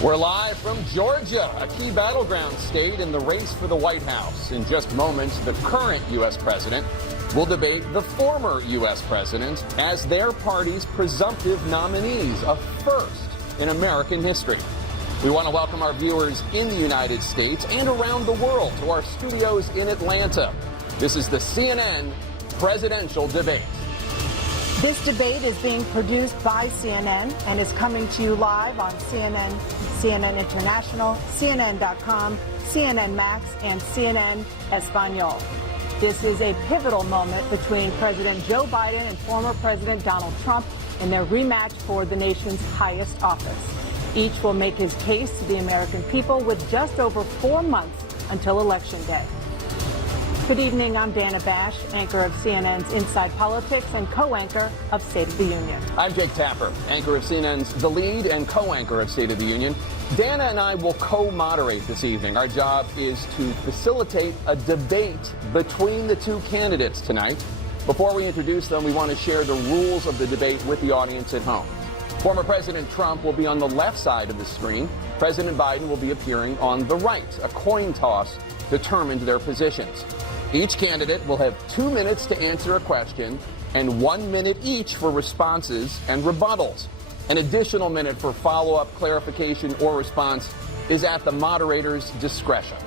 We're live from Georgia, a key battleground state in the race for the White House. In just moments, the current U.S. president will debate the former U.S. president as their party's presumptive nominees, a first in American history. We want to welcome our viewers in the United States and around the world to our studios in Atlanta. This is the CNN presidential debate. This debate is being produced by CNN and is coming to you live on CNN, CNN International, CNN.com, CNN Max, and CNN Espanol. This is a pivotal moment between President Joe Biden and former President Donald Trump in their rematch for the nation's highest office. Each will make his case to the American people with just over 4 months until Election Day. Good evening, I'm Dana Bash, anchor of CNN's Inside Politics and co-anchor of State of the Union. I'm Jake Tapper, anchor of CNN's The Lead and co-anchor of State of the Union. Dana and I will co-moderate this evening. Our job is to facilitate a debate between the two candidates tonight. Before we introduce them, we want to share the rules of the debate with the audience at home. Former President Trump will be on the left side of the screen. President Biden will be appearing on the right. A coin toss determined their positions. Each candidate will have 2 minutes to answer a question and 1 minute each for responses and rebuttals. An additional minute for follow-up, clarification, or response is at the moderator's discretion.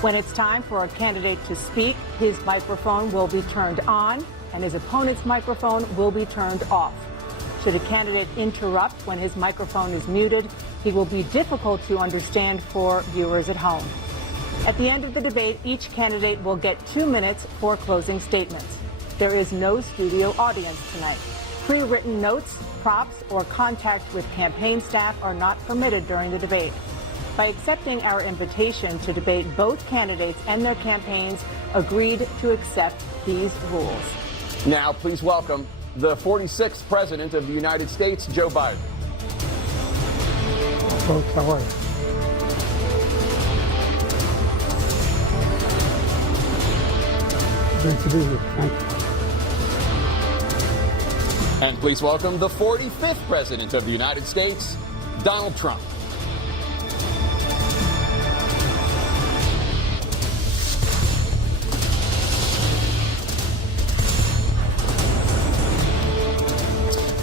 When it's time for a candidate to speak, his microphone will be turned on and his opponent's microphone will be turned off. Should a candidate interrupt when his microphone is muted, he will be difficult to understand for viewers at home. At the end of the debate, each candidate will get 2 minutes for closing statements. There is no studio audience tonight. Pre-written notes, props, or contact with campaign staff are not permitted during the debate. By accepting our invitation to debate, both candidates and their campaigns agreed to accept these rules. Now, please welcome the 46th President of the United States, Joe Biden. Folks, how are you? Great to be here. Thank you. And please welcome the 45th President of the United States, Donald Trump.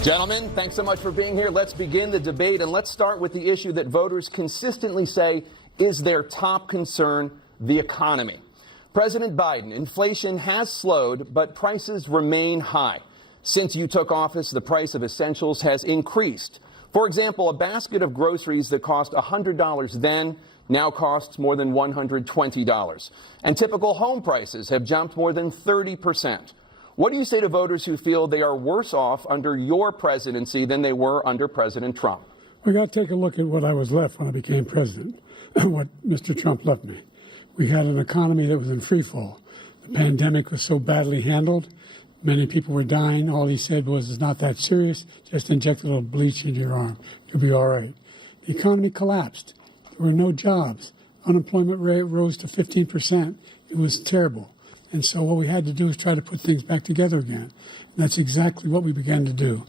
Gentlemen, thanks so much for being here. Let's begin the debate, and let's start with the issue that voters consistently say is their top concern, the economy. President Biden, inflation has slowed, but prices remain high. Since you took office, the price of essentials has increased. For example, a basket of groceries that cost $100 then now costs more than $120. And typical home prices have jumped more than 30%. What do you say to voters who feel they are worse off under your presidency than they were under President Trump? We got to take a look at what I was left when I became president, what Mr. Trump left me. We had an economy that was in free fall. The pandemic was so badly handled. Many people were dying. All he said was, it's not that serious. Just inject a little bleach into your arm. You'll be all right. The economy collapsed. There were no jobs. Unemployment rate rose to 15%. It was terrible. And so what we had to do is try to put things back together again. And that's exactly what we began to do.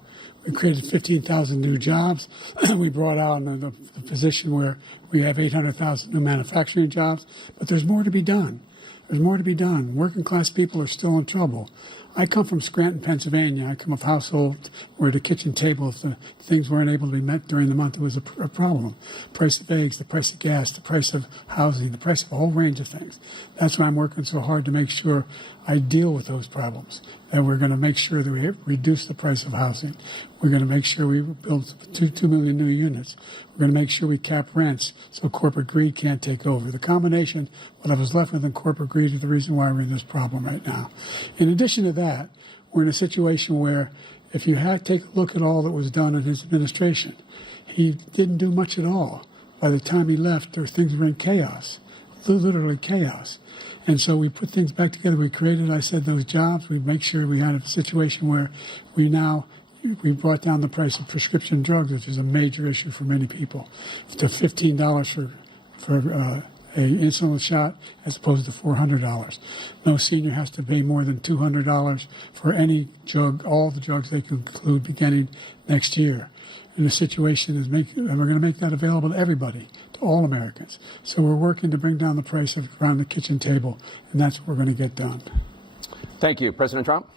We created 15,000 new jobs. We brought out the position where we have 800,000 new manufacturing jobs. But there's more to be done. There's more to be done. Working class people are still in trouble. I come from Scranton, Pennsylvania. I come of a household where the kitchen table, if the things weren't able to be met during the month, it was a problem. The price of eggs, the price of gas, the price of housing, the price of a whole range of things. That's why I'm working so hard to make sure I deal with those problems. And we're going to make sure that we reduce the price of housing. We're going to make sure we build 2 million new units. We're going to make sure we cap rents so corporate greed can't take over. The combination, what I was left with in corporate greed, is the reason why we're in this problem right now. In addition to that, we're in a situation where if you take a look at all that was done in his administration, he didn't do much at all. By the time he left, things were in chaos, literally chaos. And so we put things back together. We created, I said, those jobs. We make sure we had a situation where we brought down the price of prescription drugs, which is a major issue for many people, to $15 for an insulin shot as opposed to $400. No senior has to pay more than $200 for any drug, all the drugs they can include beginning next year. in a situation and we're going to make that available to everybody, to all Americans. So we're working to bring down the price around the kitchen table, and that's what we're going to get done. Thank you. President Trump?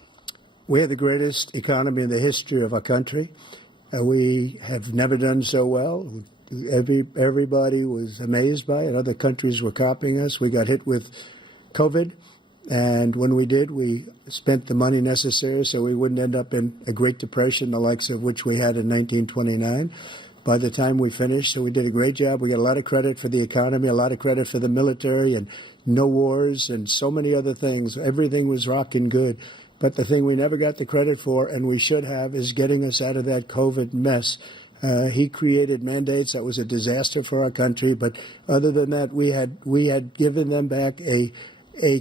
We have the greatest economy in the history of our country. We have never done so well. Everybody was amazed by it. Other countries were copying us. We got hit with COVID. And when we did, we spent the money necessary so we wouldn't end up in a Great Depression, the likes of which we had in 1929. By the time we finished, so we did a great job. We got a lot of credit for the economy, a lot of credit for the military, and no wars and so many other things. Everything was rocking good. But the thing we never got the credit for, and we should have, is getting us out of that COVID mess. He created mandates that was a disaster for our country. But other than that, we had given them back a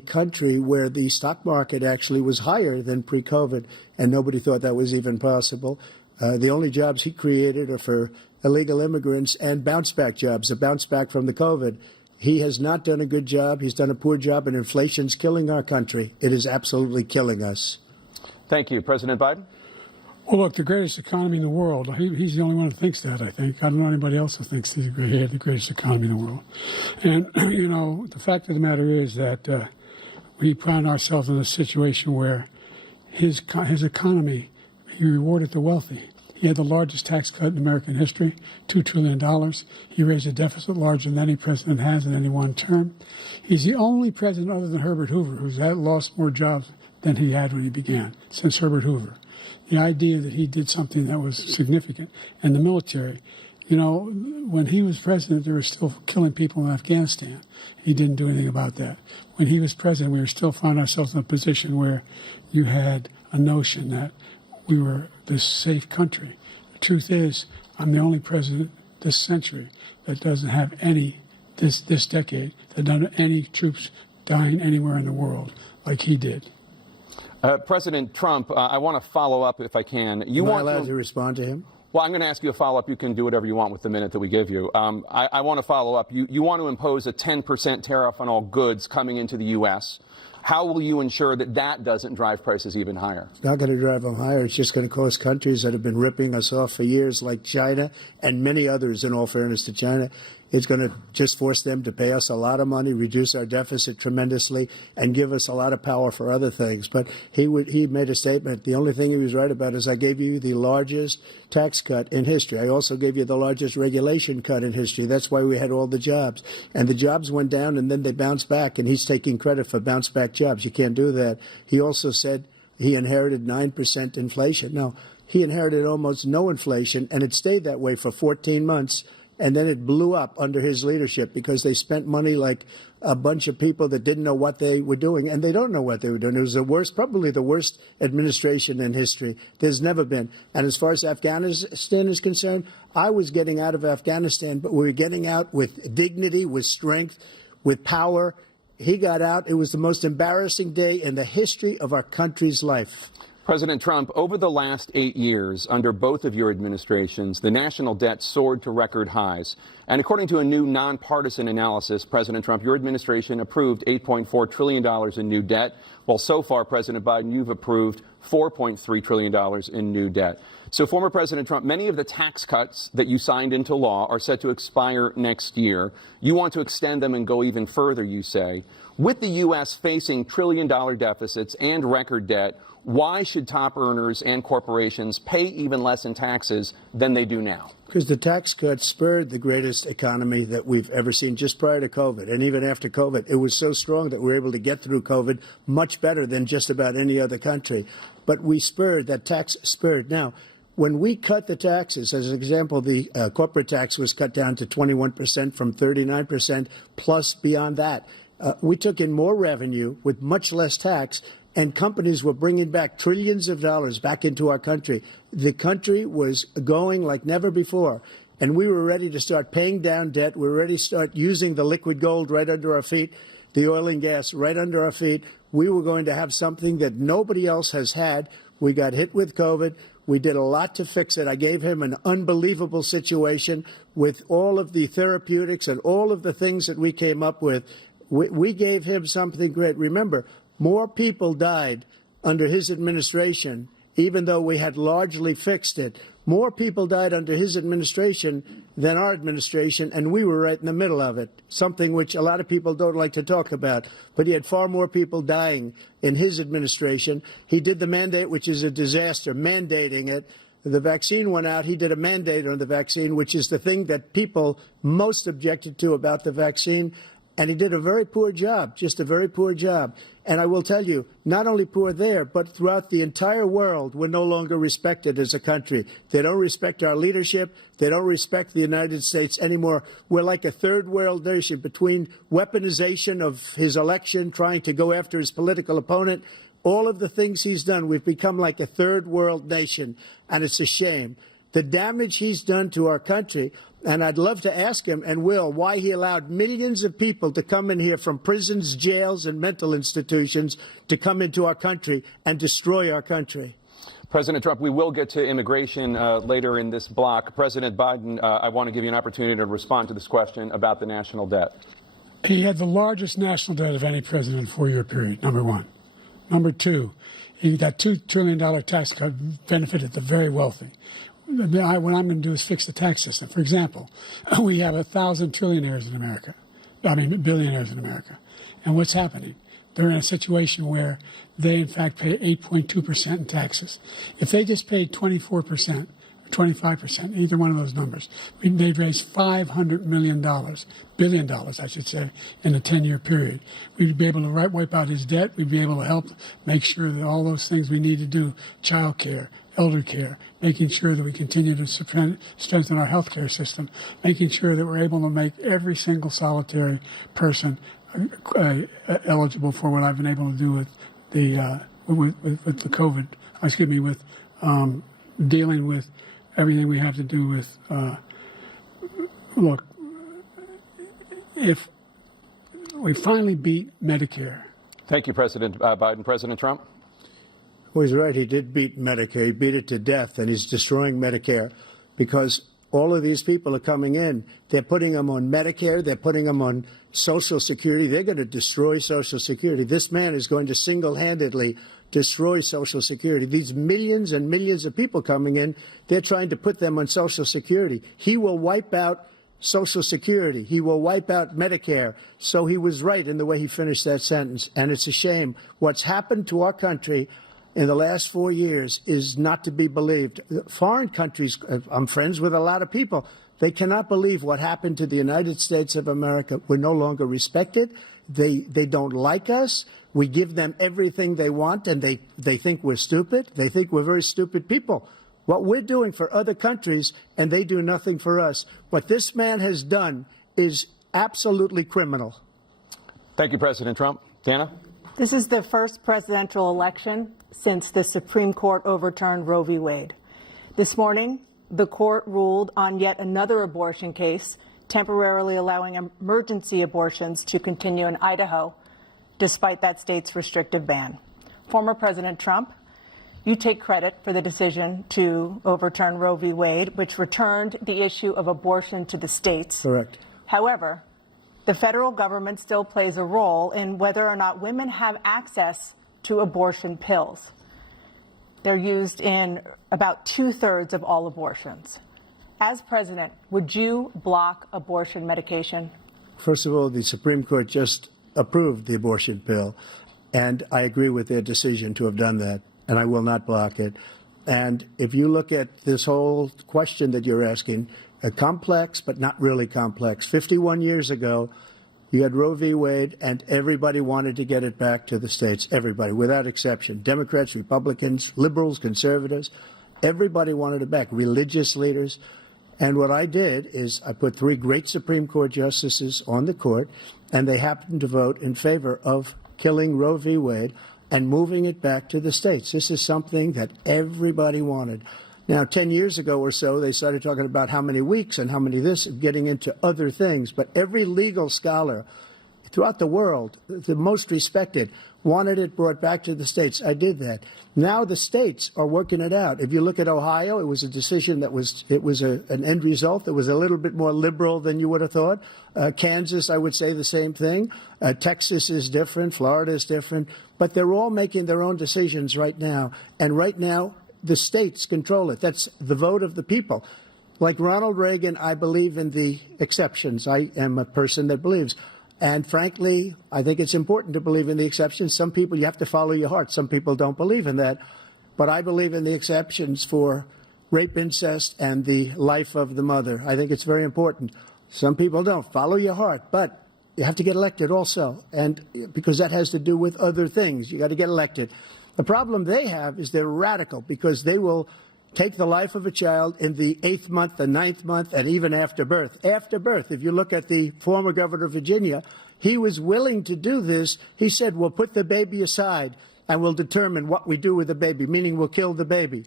country where the stock market actually was higher than pre-COVID, and nobody thought that was even possible. The only jobs he created are for illegal immigrants and bounce-back jobs, a bounce-back from the COVID. He has not done a good job. He's done a poor job, and inflation's killing our country. It is absolutely killing us. Thank you. President Biden? Well, look, the greatest economy in the world, he's the only one who thinks that, I think. I don't know anybody else who thinks he had the greatest economy in the world. And, you know, the fact of the matter is that we find ourselves in a situation where his economy, he rewarded the wealthy. He had the largest tax cut in American history, $2 trillion. He raised a deficit larger than any president has in any one term. He's the only president other than Herbert Hoover who's lost more jobs than he had when he began, since Herbert Hoover. The idea that he did something that was significant. And the military, you know, when he was president, they were still killing people in Afghanistan. He didn't do anything about that. When he was president, we were still finding ourselves in a position where you had a notion that we were this safe country. The truth is, I'm the only president this century that doesn't have this decade, that doesn't have any troops dying anywhere in the world like he did. President Trump, I want to follow up if I can. Am I allowed to respond to him? Well, I'm going to ask you a follow-up. You can do whatever you want with the minute that we give you. I want to follow up. You want to impose a 10% tariff on all goods coming into the U.S. How will you ensure that that doesn't drive prices even higher? It's not going to drive them higher. It's just going to cause countries that have been ripping us off for years, like China and many others, in all fairness to China. It's going to just force them to pay us a lot of money, reduce our deficit tremendously, and give us a lot of power for other things. But he made a statement. The only thing he was right about is I gave you the largest tax cut in history. I also gave you the largest regulation cut in history. That's why we had all the jobs. And the jobs went down, and then they bounced back, and he's taking credit for bounce-back jobs. You can't do that. He also said he inherited 9% inflation. No, he inherited almost no inflation, and it stayed that way for 14 months. And then it blew up under his leadership because they spent money like a bunch of people that didn't know what they were doing. And they don't know what they were doing. It was the worst, probably the worst administration in history. There's never been. And as far as Afghanistan is concerned, I was getting out of Afghanistan, but we were getting out with dignity, with strength, with power. He got out. It was the most embarrassing day in the history of our country's life. President Trump, over the last 8 years, under both of your administrations, the national debt soared to record highs. And according to a new nonpartisan analysis, President Trump, your administration approved $8.4 trillion in new debt, while so far, President Biden, you've approved $4.3 trillion in new debt. So, former President Trump, many of the tax cuts that you signed into law are set to expire next year. You want to extend them and go even further, you say. With the U.S. facing trillion-dollar deficits and record debt, why should top earners and corporations pay even less in taxes than they do now? Because the tax cuts spurred the greatest economy that we've ever seen just prior to COVID. And even after COVID, it was so strong that we were able to get through COVID much better than just about any other country. But we spurred, that tax spurred. Now, when we cut the taxes, as an example, the corporate tax was cut down to 21% from 39%, plus beyond that. We took in more revenue with much less tax, and companies were bringing back trillions of dollars back into our country. The country was going like never before, and we were ready to start paying down debt. We were ready to start using the liquid gold right under our feet, the oil and gas right under our feet. We were going to have something that nobody else has had. We got hit with COVID. We did a lot to fix it. I gave him an unbelievable situation with all of the therapeutics and all of the things that we came up with. We gave him something great. Remember, more people died under his administration even though we had largely fixed it. More people died under his administration than our administration, and we were right in the middle of it, something which a lot of people don't like to talk about. But he had far more people dying in his administration. He did the mandate, which is a disaster, mandating it. The vaccine went out. He did a mandate on the vaccine, which is the thing that people most objected to about the vaccine. And he did a very poor job, just a very poor job. And I will tell you, not only poor there, but throughout the entire world, we're no longer respected as a country. They don't respect our leadership. They don't respect the United States anymore. We're like a third world nation between weaponization of his election, trying to go after his political opponent. All of the things he's done, we've become like a third world nation, and it's a shame. The damage he's done to our country, and I'd love to ask him, and will, why he allowed millions of people to come in here from prisons, jails, and mental institutions to come into our country and destroy our country. President Trump, we will get to immigration later in this block. President Biden, I want to give you an opportunity to respond to this question about the national debt. He had the largest national debt of any president in a four-year period, number one. Number two, that $2 trillion tax cut benefited the very wealthy. What I'm going to do is fix the tax system. For example, we have 1,000 billionaires in America. And what's happening? They're in a situation where they, in fact, pay 8.2% in taxes. If they just paid 24%, 25%, either one of those numbers, they'd raise $500 billion, I should say, in a 10-year period. We'd be able to wipe out his debt. We'd be able to help make sure that all those things we need to do, child care, elder care, making sure that we continue to strengthen our health care system, making sure that we're able to make every single solitary person eligible for what I've been able to do with the COVID, with dealing with everything we have to do with, look, if we finally beat Medicare. Thank you, President Biden. President Trump? Well, he's right. He did beat Medicare. He beat it to death, and he's destroying Medicare because all of these people are coming in. They're putting them on Medicare. They're putting them on Social Security. They're going to destroy Social Security. This man is going to single-handedly destroy Social Security. These millions and millions of people coming in, they're trying to put them on Social Security. He will wipe out Social Security. He will wipe out Medicare. So he was right in the way he finished that sentence. And it's a shame. What's happened to our country in the last 4 years is not to be believed. Foreign countries, I'm friends with a lot of people, they cannot believe what happened to the United States of America. We're no longer respected. They don't like us. We give them everything they want, and they think we're stupid. They think we're very stupid people. What we're doing for other countries, and they do nothing for us. What this man has done is absolutely criminal. Thank you, President Trump. Dana? This is the first presidential election since the Supreme Court overturned Roe v. Wade. This morning, the court ruled on yet another abortion case, temporarily allowing emergency abortions to continue in Idaho, despite that state's restrictive ban. Former President Trump, you take credit for the decision to overturn Roe v. Wade, which returned the issue of abortion to the states. Correct. However, the federal government still plays a role in whether or not women have access to abortion pills. They're used in about 2/3 of all abortions. As president, would you block abortion medication? First of all, the Supreme Court just approved the abortion pill, and I agree with their decision to have done that, and I will not block it. And if you look at this whole question that you're asking, complex but not really complex. 51 years ago, you had Roe v. Wade, and everybody wanted to get it back to the states. Everybody, without exception. Democrats, Republicans, liberals, conservatives. Everybody wanted it back. Religious leaders. And what I did is I put 3 great Supreme Court justices on the court, and they happened to vote in favor of killing Roe v. Wade and moving it back to the states. This is something that everybody wanted. Now, 10 years ago or so, they started talking about how many weeks and how many this, getting into other things. But every legal scholar throughout the world, the most respected, wanted it brought back to the states. I did that. Now the states are working it out. If you look at Ohio, it was a decision that was an end result that was a little bit more liberal than you would have thought. Kansas, I would say the same thing. Texas is different. Florida is different. But they're all making their own decisions right now. And right now, the states control it. That's the vote of the people. Like Ronald Reagan, I believe in the exceptions. I am a person that believes. And frankly, I think it's important to believe in the exceptions. Some people, you have to follow your heart. Some people don't believe in that. But I believe in the exceptions for rape, incest, and the life of the mother. I think it's very important. Some people don't. Follow your heart. But you have to get elected also. And because that has to do with other things. You got to get elected. The problem they have is they're radical because they will take the life of a child in the 8th month, the 9th month, and even after birth. After birth, if you look at the former governor of Virginia, he was willing to do this. He said, we'll put the baby aside and we'll determine what we do with the baby, meaning we'll kill the baby.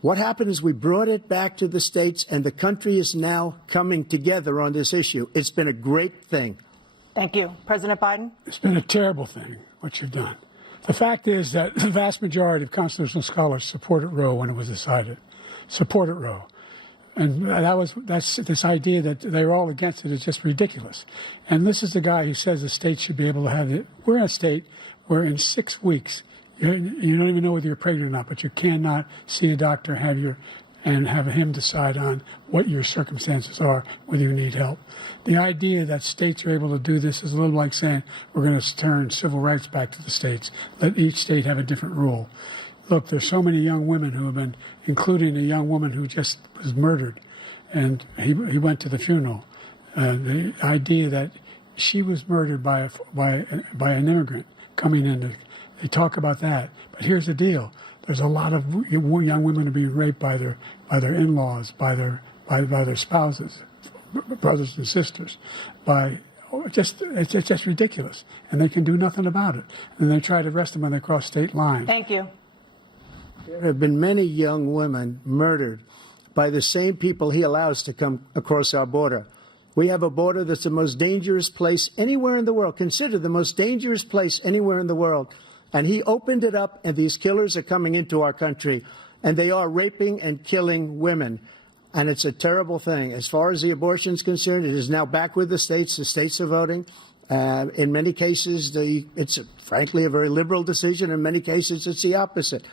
What happened is we brought it back to the states, and the country is now coming together on this issue. It's been a great thing. Thank you. President Biden? It's been a terrible thing, what you've done. The fact is that the vast majority of constitutional scholars supported Roe when it was decided, supported Roe. And that's this idea that they're all against it is just ridiculous. And this is the guy who says the state should be able to have it. We're in a state where in 6 weeks, you don't even know whether you're pregnant or not, but you cannot see a doctor, and have him decide on what your circumstances are, whether you need help. The idea that states are able to do this is a little like saying we're going to turn civil rights back to the states, let each state have a different rule. Look, there's so many young women who have been, including a young woman who just was murdered, and he went to the funeral. The idea that she was murdered by an immigrant coming in, they talk about that. But here's the deal. There's a lot of young women who are being raped by their in-laws, by their spouses, brothers and sisters, it's just ridiculous, and they can do nothing about it. And they try to arrest them when they cross state lines. Thank you. There have been many young women murdered by the same people he allows to come across our border. We have a border that's the most dangerous place anywhere in the world, considered the most dangerous place anywhere in the world. And he opened it up, and these killers are coming into our country, and they are raping and killing women. And it's a terrible thing. As far as the abortion is concerned, it is now back with the states. The states are voting. In many cases, it's frankly a very liberal decision. In many cases, it's the opposite.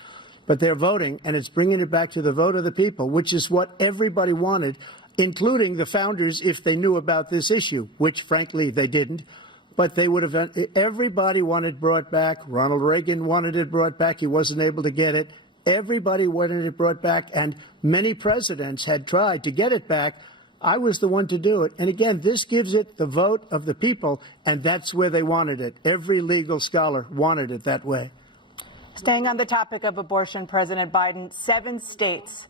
But they're voting, and it's bringing it back to the vote of the people, which is what everybody wanted, including the founders, if they knew about this issue, which, frankly, they didn't. But they would have, everybody wanted brought back. Ronald Reagan wanted it brought back. He wasn't able to get it. Everybody wanted it brought back, and many presidents had tried to get it back. I was the one to do it. And again, this gives it the vote of the people, and that's where they wanted it. Every legal scholar wanted it that way. Staying on the topic of abortion, President Biden, 7 states,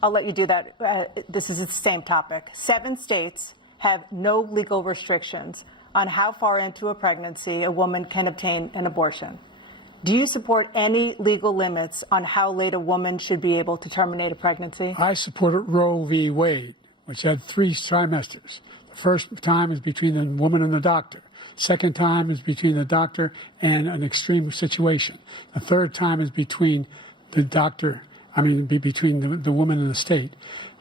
I'll let you do that. This is the same topic. 7 states have no legal restrictions on how far into a pregnancy a woman can obtain an abortion. Do you support any legal limits on how late a woman should be able to terminate a pregnancy? I supported Roe v. Wade, which had 3 trimesters. The first time is between the woman and the doctor. Second time is between the doctor and an extreme situation. The third time is between the doctor, between the woman and the state.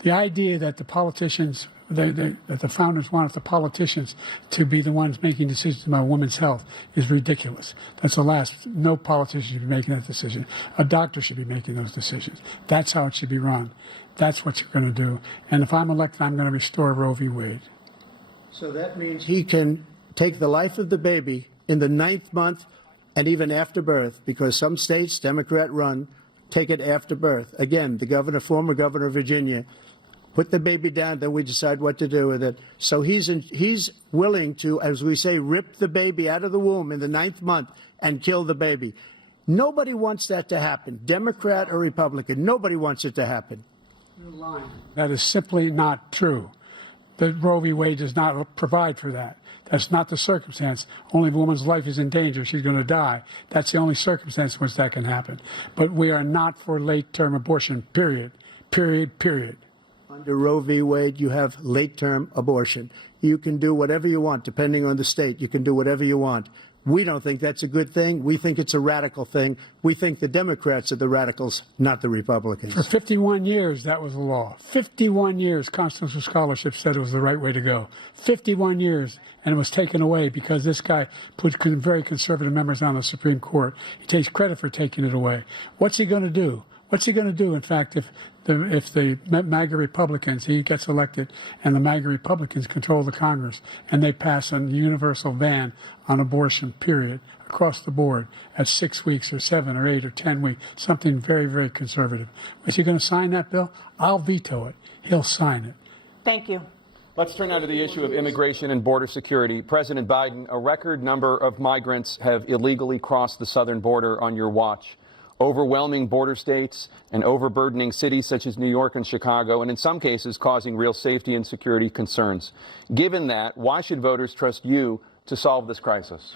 The idea that the politicians, that the founders wanted the politicians to be the ones making decisions about women's health is ridiculous. That's the last. No politician should be making that decision. A doctor should be making those decisions. That's how it should be run. That's what you're going to do. And if I'm elected, I'm going to restore Roe v. Wade. So that means he can take the life of the baby in the 9th month and even after birth, because some states, Democrat run, take it after birth. Again, the former governor of Virginia, put the baby down, then we decide what to do with it. So he's willing to, as we say, rip the baby out of the womb in the 9th month and kill the baby. Nobody wants that to happen, Democrat or Republican. Nobody wants it to happen. You're lying. That is simply not true. The Roe v. Wade does not provide for that. That's not the circumstance. Only if a woman's life is in danger, she's going to die. That's the only circumstance in which that can happen. But we are not for late-term abortion, period. Period, period. Under Roe v. Wade, you have late-term abortion. You can do whatever you want, depending on the state. You can do whatever you want. We don't think that's a good thing. We think it's a radical thing. We think the Democrats are the radicals, not the Republicans. For 51 years, that was the law. 51 years, constitutional scholarship said it was the right way to go. 51 years, and it was taken away because this guy put very conservative members on the Supreme Court. He takes credit for taking it away. What's he going to do? What's he going to do, in fact, if the MAGA Republicans, he gets elected, and the MAGA Republicans control the Congress, and they pass a universal ban on abortion, period, across the board at 6 weeks or 7 or 8 or 10 weeks, something very, very conservative. Is he going to sign that bill? I'll veto it. He'll sign it. Thank you. Let's turn now to the issue of immigration and border security. President Biden, a record number of migrants have illegally crossed the southern border on your watch. Overwhelming border states and overburdening cities such as New York and Chicago, and in some cases causing real safety and security concerns. Given that, why should voters trust you to solve this crisis?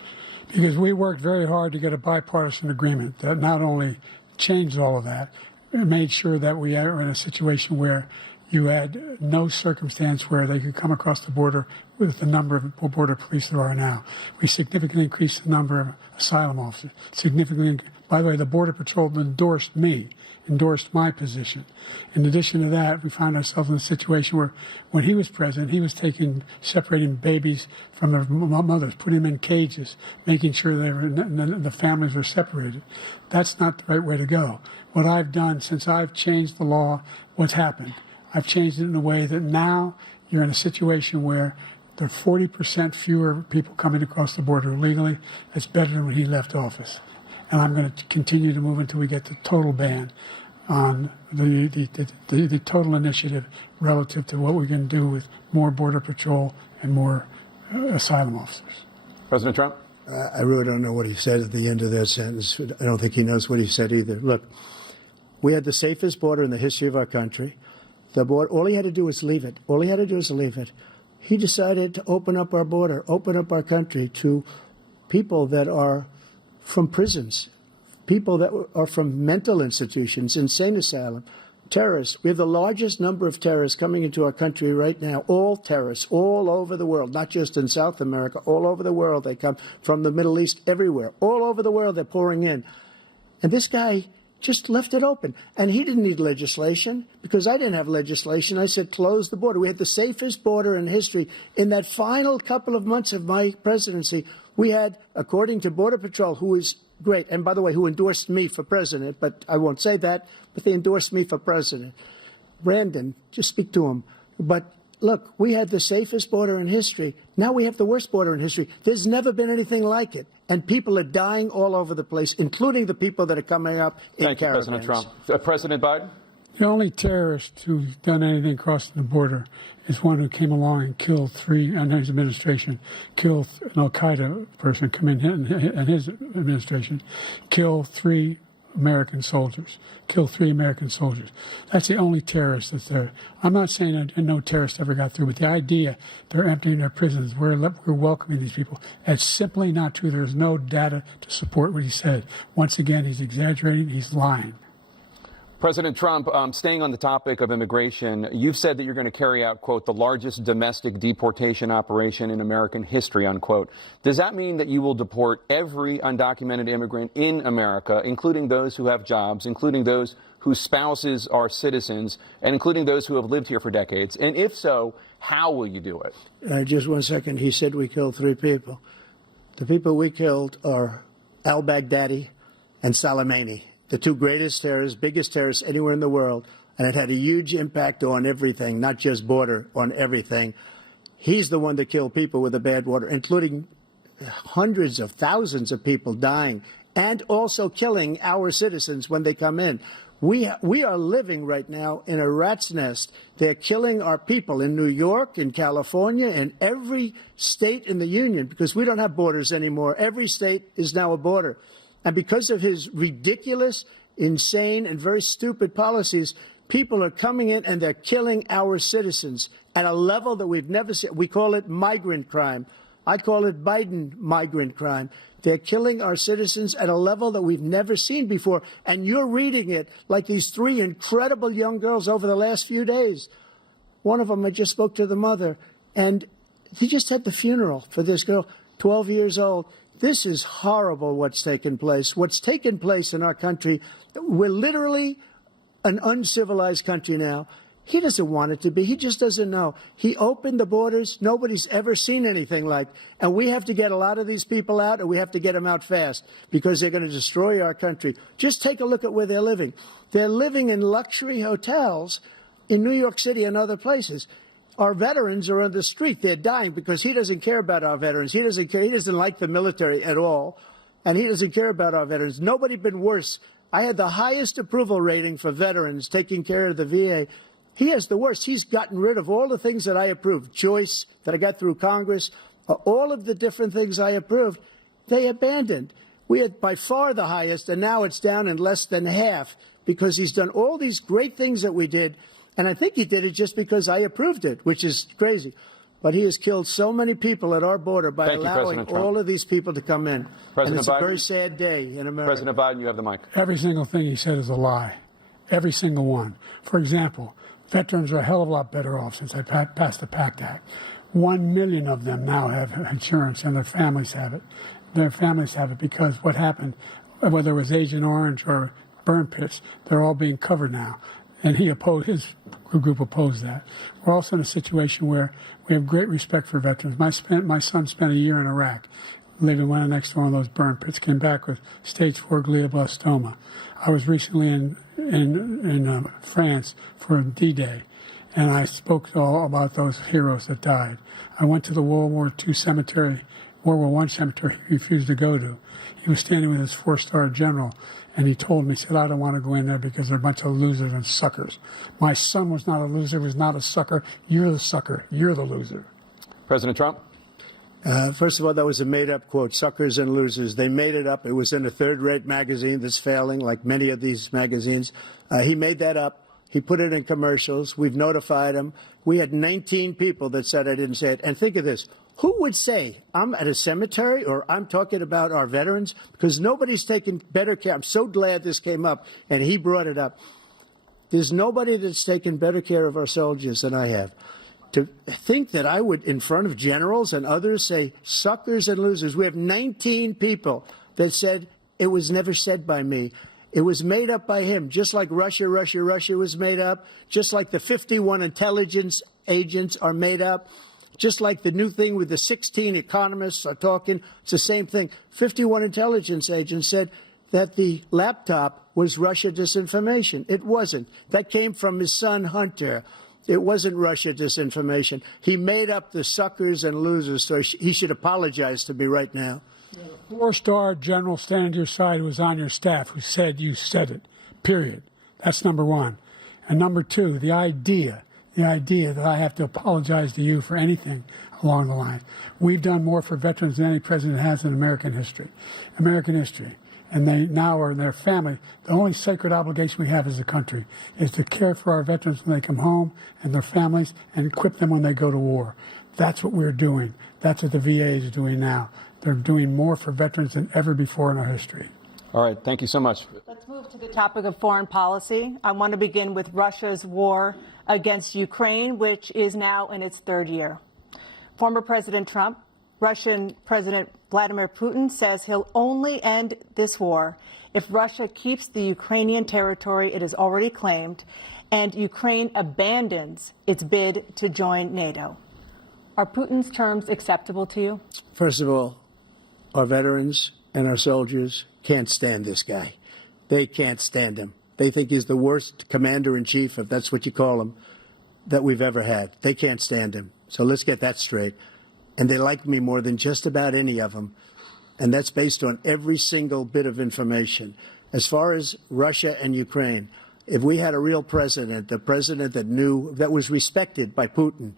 Because we worked very hard to get a bipartisan agreement that not only changed all of that, it made sure that we are in a situation where you had no circumstance where they could come across the border with the number of border police there are now. We significantly increased the number of asylum officers. By the way, the Border Patrol endorsed my position. In addition to that, we found ourselves in a situation where when he was president, he was separating babies from their mothers, putting them in cages, making sure the families were separated. That's not the right way to go. What I've done since I've changed the law, what's happened? I've changed it in a way that now you're in a situation where there are 40% fewer people coming across the border illegally. That's better than when he left office. And I'm going to continue to move until we get the total ban on the total initiative relative to what we can do with more Border Patrol and more asylum officers. President Trump? I really don't know what he said at the end of that sentence. I don't think he knows what he said either. Look, we had the safest border in the history of our country. The border, all he had to do was leave it. All he had to do was leave it. He decided to open up our border, open up our country to people that are from prisons, people that are from mental institutions, insane asylum, terrorists. We have the largest number of terrorists coming into our country right now, all terrorists, all over the world, not just in South America, all over the world. They come from the Middle East, everywhere. All over the world, they're pouring in. And this guy just left it open. And he didn't need legislation because I didn't have legislation. I said, close the border. We had the safest border in history. In that final couple of months of my presidency, we had, according to Border Patrol, who is great, and by the way, who endorsed me for president, but I won't say that, but they endorsed me for president. Brandon, just speak to him. But look, we had the safest border in history. Now we have the worst border in history. There's never been anything like it. And people are dying all over the place, including the people that are coming up in Thank caravans. you, President Trump. President Biden? The only terrorist who's done anything crossing the border is one who came along and killed three, under his administration, killed an Al-Qaeda person come in his administration, killed 3 American soldiers, That's the only terrorist that's there. I'm not saying that no terrorist ever got through, but the idea they're emptying their prisons, we're welcoming these people, that's simply not true. There's no data to support what he said. Once again, he's exaggerating, he's lying. President Trump, staying on the topic of immigration, you've said that you're going to carry out, quote, the largest domestic deportation operation in American history, unquote. Does that mean that you will deport every undocumented immigrant in America, including those who have jobs, including those whose spouses are citizens, and including those who have lived here for decades? And if so, how will you do it? Just 1 second. He said we killed 3 people. The people we killed are al-Baghdadi and Soleimani, the 2 greatest terrorists, biggest terrorists anywhere in the world, and it had a huge impact on everything, not just border, on everything. He's the one that killed people with the bad water, including hundreds of thousands of people dying, and also killing our citizens when they come in. We are living right now in a rat's nest. They're killing our people in New York, in California, in every state in the union, because we don't have borders anymore. Every state is now a border. And because of his ridiculous, insane, and very stupid policies, people are coming in and they're killing our citizens at a level that we've never seen. We call it migrant crime. I call it Biden migrant crime. They're killing our citizens at a level that we've never seen before. And you're reading it like these 3 incredible young girls over the last few days. One of them, I just spoke to the mother, and he just had the funeral for this girl, 12 years old. This is horrible what's taken place. What's taken place in our country, we're literally an uncivilized country now. He doesn't want it to be. He just doesn't know. He opened the borders. Nobody's ever seen anything like. And we have to get a lot of these people out, and we have to get them out fast because they're going to destroy our country. Just take a look at where they're living. They're living in luxury hotels in New York City and other places. Our veterans are on the street. They're dying because he doesn't care about our veterans. He doesn't care. He doesn't like the military at all, and he doesn't care about our veterans. Nobody been worse. I had the highest approval rating for veterans taking care of the VA. He has the worst. He's gotten rid of all the things that I approved, choice that I got through Congress, all of the different things I approved, they abandoned. We had by far the highest, and now it's down in less than half because he's done all these great things that we did, and I think he did it just because I approved it, which is crazy. But he has killed so many people at our border by allowing all of these people to come in. And it's a very sad day in America. President Biden, you have the mic. Every single thing he said is a lie. Every single one. For example, veterans are a hell of a lot better off since I passed the PACT Act. 1 million of them now have insurance, and their families have it. Their families have it because what happened, whether it was Agent Orange or burn pits, they're all being covered now. And he opposed, his group opposed that. We're also in a situation where we have great respect for veterans. My son spent a year in Iraq, living right next to one of those burn pits, came back with stage 4 glioblastoma. I was recently in France for D-Day, and I spoke all about those heroes that died. I went to the World War II cemetery, World War I cemetery he refused to go to. He was standing with his 4-star general, and he told me, he said, I don't want to go in there because they're a bunch of losers and suckers. My son was not a loser, was not a sucker. You're the sucker. You're the loser. President Trump? First of all, that was a made-up quote, suckers and losers. They made it up. It was in a third-rate magazine that's failing, like many of these magazines. He made that up. He put it in commercials. We've notified him. We had 19 people that said I didn't say it. And think of this. Who would say I'm at a cemetery or I'm talking about our veterans? Because nobody's taken better care. I'm so glad this came up, and he brought it up. There's nobody that's taken better care of our soldiers than I have. To think that I would, in front of generals and others, say suckers and losers. We have 19 people that said it was never said by me. It was made up by him, just like Russia was made up, just like the 51 intelligence agents are made up, just like the new thing with the 16 economists are talking. It's the same thing. 51 intelligence agents said that the laptop was Russia disinformation. It wasn't. That came from his son, Hunter. It wasn't Russia disinformation. He made up the suckers and losers, so he should apologize to me right now. 4-star general standing to your side who was on your staff who said you said it, period. That's number one. And number two, the idea that I have to apologize to you for anything along the line. We've done more for veterans than any president has in American history. And they now are in their family. The only sacred obligation we have as a country is to care for our veterans when they come home and their families and equip them when they go to war. That's what we're doing. That's what the VA is doing now. They're doing more for veterans than ever before in our history. All right. Thank you so much. Let's move to the topic of foreign policy. I want to begin with Russia's war against Ukraine, which is now in its 3rd year. Former President Trump, Russian President Vladimir Putin says he'll only end this war if Russia keeps the Ukrainian territory it has already claimed and Ukraine abandons its bid to join NATO. Are Putin's terms acceptable to you? First of all, our veterans and our soldiers can't stand this guy. They can't stand him. They think he's the worst commander-in-chief, if that's what you call him, that we've ever had. They can't stand him. So let's get that straight. And they like me more than just about any of them. And that's based on every single bit of information. As far as Russia and Ukraine, if we had a real president, the president that knew, that was respected by Putin,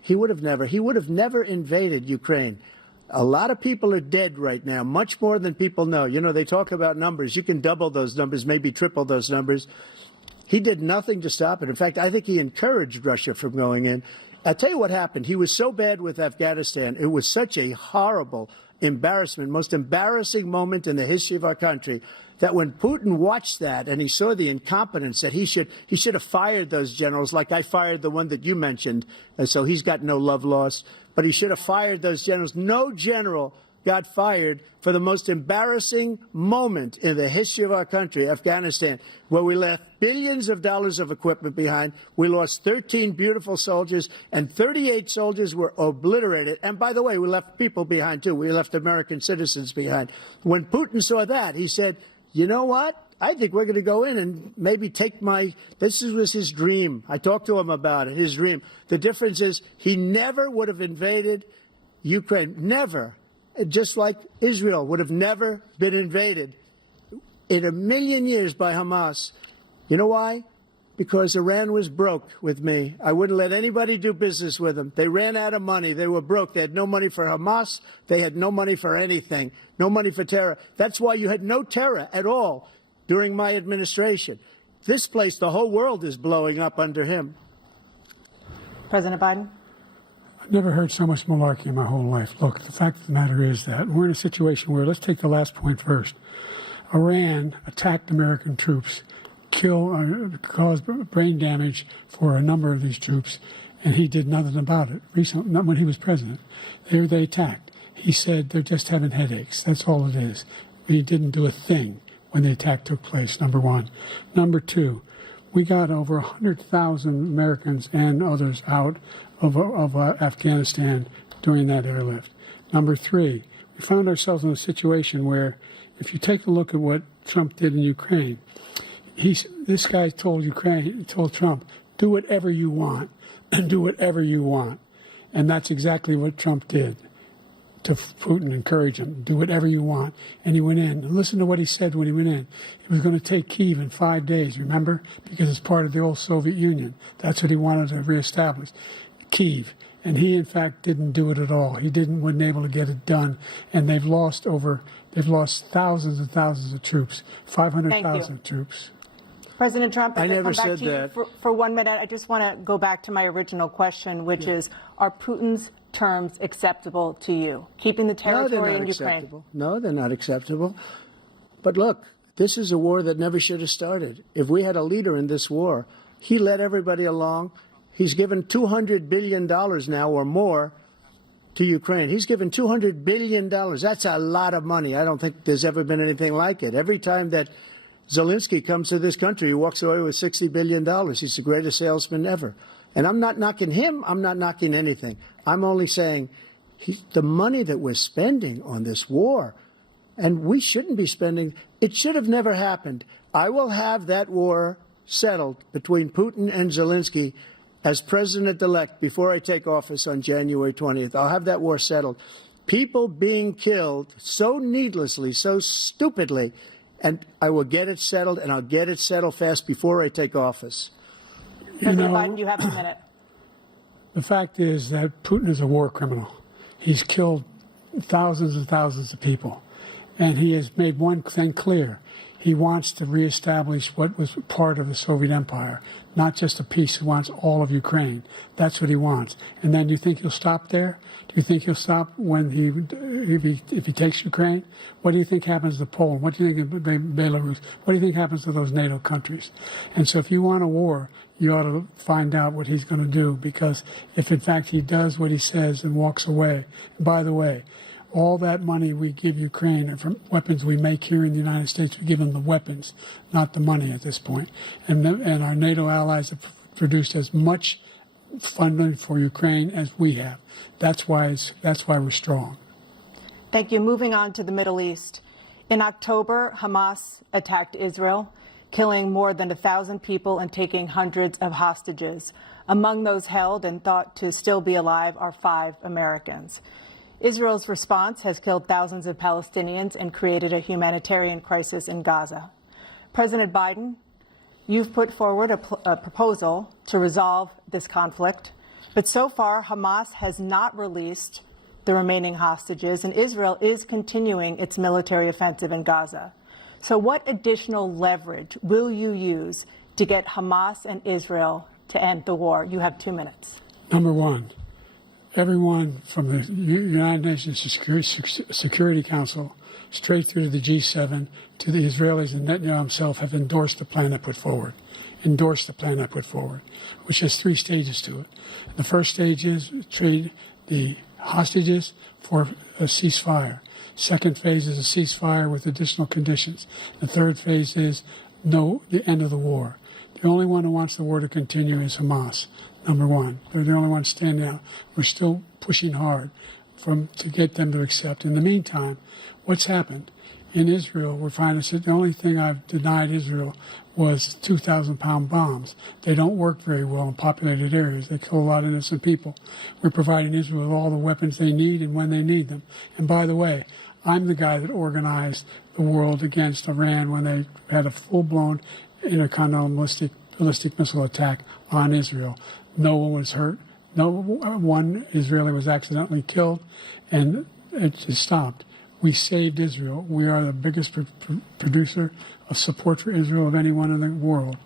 he would have never invaded Ukraine. A lot of people are dead right now, much more than people know. You know, they talk about numbers. You can double those numbers, maybe triple those numbers. He did nothing to stop it. In fact, I think he encouraged Russia from going in. I'll tell you what happened. He was so bad with Afghanistan. It was such a horrible embarrassment, most embarrassing moment in the history of our country, that when Putin watched that and he saw the incompetence, that he should have fired those generals, like I fired the one that you mentioned, and so he's got no love lost. But he should have fired those generals. No general got fired for the most embarrassing moment in the history of our country, Afghanistan, where we left billions of dollars of equipment behind. We lost 13 beautiful soldiers, and 38 soldiers were obliterated. And by the way, we left people behind, too. We left American citizens behind. When Putin saw that, he said, you know what? I think we're going to go in and maybe take this was his dream. I talked to him about it, his dream. The difference is he never would have invaded Ukraine, never. Just like Israel would have never been invaded in a million years by Hamas. You know why? Because Iran was broke with me. I wouldn't let anybody do business with them. They ran out of money. They were broke. They had no money for Hamas. They had no money for anything, no money for terror. That's why you had no terror at all during my administration. This place, the whole world is blowing up under him. President Biden? I've never heard so much malarkey in my whole life. Look, the fact of the matter is that we're in a situation where, let's take the last point first. Iran attacked American troops, caused brain damage for a number of these troops, and he did nothing about it. Recently, not when he was president. They attacked. He said they're just having headaches. That's all it is. He didn't do a thing when the attack took place, number one. Number two, we got over 100,000 Americans and others out of Afghanistan during that airlift. Number three, we found ourselves in a situation where, if you take a look at what Trump did in Ukraine, this guy told Trump, do whatever you want, and do whatever you want. And that's exactly what Trump did to Putin, encourage him, do whatever you want. And he went in. And listen to what he said when he went in. He was going to take Kyiv in 5 days, remember? Because it's part of the old Soviet Union. That's what he wanted to reestablish. Kyiv, and he in fact didn't do it at all. He wasn't able to get it done, and they've lost thousands and thousands of troops, 500,000 troops. President Trump, I never come back said to you that. for 1 minute. I just want to go back to my original question, which is, are Putin's terms acceptable to you? Keeping the territory in Ukraine? Acceptable. No, they're not acceptable. But look, this is a war that never should have started. If we had a leader in this war, he led everybody along. He's given $200 billion now or more to Ukraine. He's given $200 billion. That's a lot of money. I don't think there's ever been anything like it. Every time that Zelensky comes to this country, he walks away with $60 billion. He's the greatest salesman ever. And I'm not knocking him. I'm not knocking anything. I'm only saying the money that we're spending on this war, and we shouldn't be spending, it should have never happened. I will have that war settled between Putin and Zelensky as president-elect before I take office on January 20th. I'll have that war settled. People being killed so needlessly, so stupidly, and I will get it settled, and I'll get it settled fast before I take office. President Biden, you have a minute. The fact is that Putin is a war criminal. He's killed thousands and thousands of people. And he has made one thing clear. He wants to reestablish what was part of the Soviet Empire, not just a piece. He wants all of Ukraine. That's what he wants. And then do you think he'll stop there? Do you think he'll stop when if he takes Ukraine? What do you think happens to Poland? What do you think of Belarus? What do you think happens to those NATO countries? And so if you want a war, you ought to find out what he's going to do, because if in fact he does what he says and walks away, and by the way, all that money we give Ukraine are from weapons we make here in the United States. We give them the weapons, not the money at this point. And our NATO allies have produced as much funding for Ukraine as we have. That's why we're strong. Thank you. Moving on to the Middle East. In October, Hamas attacked Israel, killing more than 1,000 people and taking hundreds of hostages. Among those held and thought to still be alive are 5 Americans. Israel's response has killed thousands of Palestinians and created a humanitarian crisis in Gaza. President Biden, you've put forward a proposal to resolve this conflict, but so far Hamas has not released the remaining hostages, and Israel is continuing its military offensive in Gaza. So what additional leverage will you use to get Hamas and Israel to end the war? You have 2 minutes. Number one, everyone from the United Nations Security Council straight through to the G7 to the Israelis and Netanyahu himself have endorsed the plan I put forward, which has 3 stages to it. The first stage is trade the hostages for a ceasefire. Second phase is a ceasefire with additional conditions. The third phase is the end of the war. The only one who wants the war to continue is Hamas, number one. They're the only ones standing out. We're still pushing hard to get them to accept. In the meantime, what's happened? In Israel, we're finding that the only thing I've denied Israel was 2,000-pound bombs. They don't work very well in populated areas. They kill a lot of innocent people. We're providing Israel with all the weapons they need and when they need them. And by the way, I'm the guy that organized the world against Iran when they had a full-blown intercontinental ballistic missile attack on Israel. No one was hurt. No one Israeli was accidentally killed, and it just stopped. We saved Israel. We are the biggest producer of support for Israel of anyone in the world.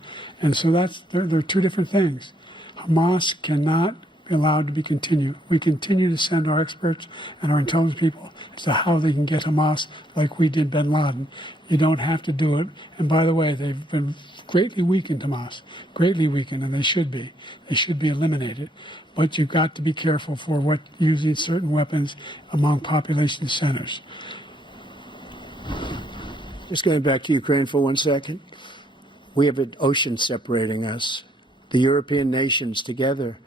And so there are two different things. Hamas cannot be allowed to be continued. We continue to send our experts and our intelligence people as to how they can get Hamas like we did bin Laden. You don't have to do it. And by the way, they've been greatly weakened, Hamas, greatly weakened, and they should be. They should be eliminated. But you've got to be careful for using certain weapons among population centers. Just going back to Ukraine for 1 second. We have an ocean separating us. The European nations together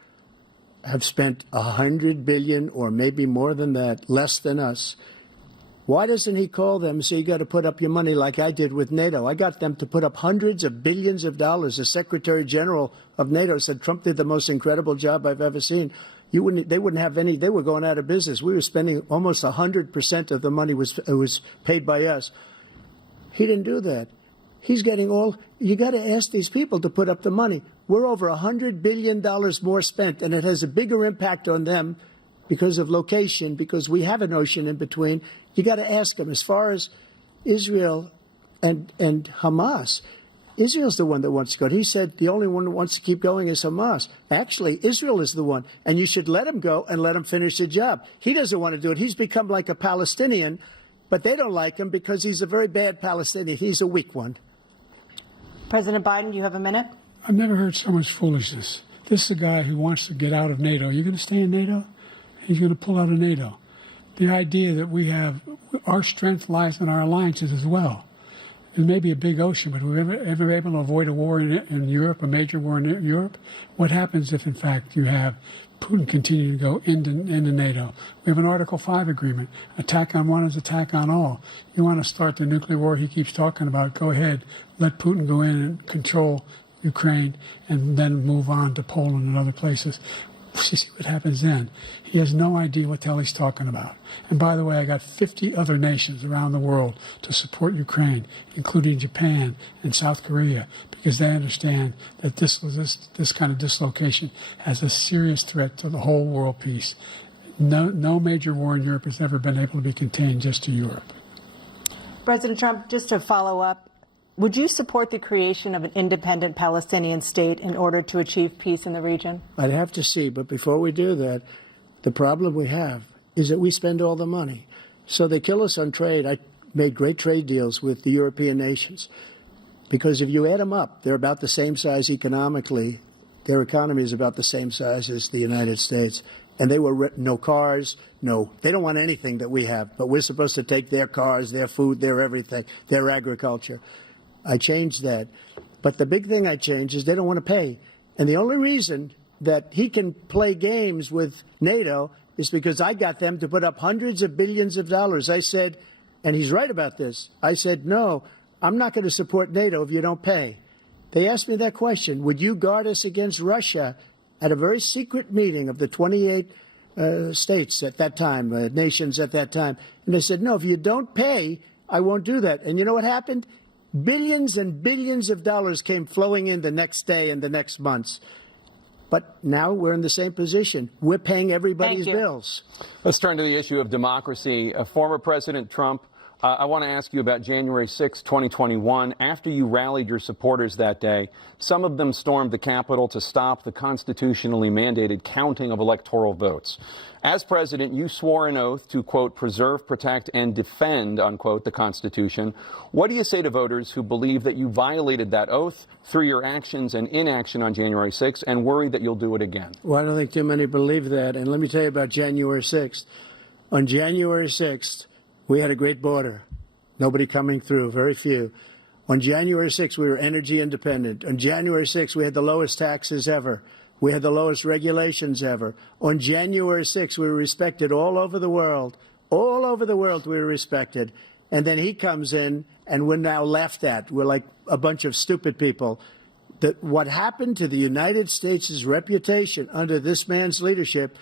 have spent $100 billion, or maybe more than that, less than us. Why doesn't he call them and say, you got to put up your money like I did with NATO? I got them to put up hundreds of billions of dollars. The Secretary General of NATO said Trump did the most incredible job I've ever seen. They wouldn't have any. They were going out of business. We were spending almost 100% of the money was paid by us. He didn't do that. He's getting all. You got to ask these people to put up the money. We're over $100 billion more spent, and it has a bigger impact on them because of location, because we have an ocean in between. You got to ask them. As far as Israel and Hamas, Israel's the one that wants to go. He said the only one that wants to keep going is Hamas. Actually, Israel is the one, and you should let him go and let him finish the job. He doesn't want to do it. He's become like a Palestinian, but they don't like him because he's a very bad Palestinian. He's a weak one. President Biden, you have a minute. I've never heard so much foolishness. This is a guy who wants to get out of NATO. You're going to stay in NATO? He's going to pull out of NATO. The idea that our strength lies in our alliances as well. It may be a big ocean, but we're ever able to avoid a war in Europe, a major war in Europe? What happens if, in fact, you have Putin continue to go into NATO? We have an Article 5 agreement. Attack on one is attack on all. You want to start the nuclear war he keeps talking about, go ahead. Let Putin go in and control Ukraine and then move on to Poland and other places. See what happens then. He has no idea what the hell he's talking about. And by the way, I got 50 other nations around the world to support Ukraine, including Japan and South Korea, because they understand that this kind of dislocation has a serious threat to the whole world peace. No major war in Europe has ever been able to be contained just to Europe. President Trump, just to follow up, would you support the creation of an independent Palestinian state in order to achieve peace in the region? I'd have to see, but before we do that, the problem we have is that we spend all the money. So they kill us on trade. I made great trade deals with the European nations because if you add them up, they're about the same size economically. Their economy is about the same size as the United States. And they were no cars, they don't want anything that we have, but we're supposed to take their cars, their food, their everything, their agriculture. I changed that. But the big thing I changed is they don't want to pay. And the only reason that he can play games with NATO is because I got them to put up hundreds of billions of dollars. I said, and he's right about this, I said, no, I'm not going to support NATO if you don't pay. They asked me that question, would you guard us against Russia at a very secret meeting of the 28 states at that time, nations at that time. And they said, no, if you don't pay, I won't do that. And you know what happened? Billions and billions of dollars came flowing in the next day and the next months. But now we're in the same position. We're paying everybody's bills. Let's turn to the issue of democracy. Former President Trump, I want to ask you about January 6, 2021. After you rallied your supporters that day, some of them stormed the Capitol to stop the constitutionally mandated counting of electoral votes. As president, you swore an oath to, quote, preserve, protect, and defend, unquote, the Constitution. What do you say to voters who believe that you violated that oath through your actions and inaction on January 6th and worry that you'll do it again? Well, I don't think too many believe that. And let me tell you about January 6th. On January 6th, we had a great border. Nobody coming through, very few. On January 6th, we were energy independent. On January 6th, we had the lowest taxes ever. We had the lowest regulations ever. On January 6th, we were respected all over the world. All over the world, we were respected. And then he comes in, and we're now laughed at. We're like a bunch of stupid people. That what happened to the United States' reputation under this man's leadership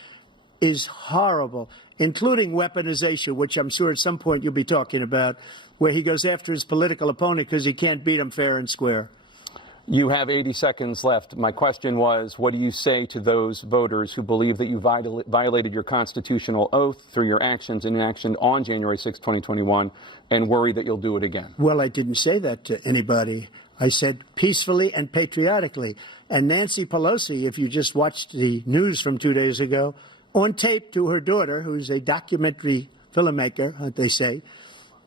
is horrible, including weaponization, which I'm sure at some point you'll be talking about, where he goes after his political opponent because he can't beat him fair and square. You have 80 seconds left. My question was, what do you say to those voters who believe that you violated your constitutional oath through your actions and inaction on January 6, 2021, and worry that you'll do it again? Well, I didn't say that to anybody. I said peacefully and patriotically. And Nancy Pelosi, if you just watched the news from 2 days ago, on tape to her daughter, who's a documentary filmmaker, they say,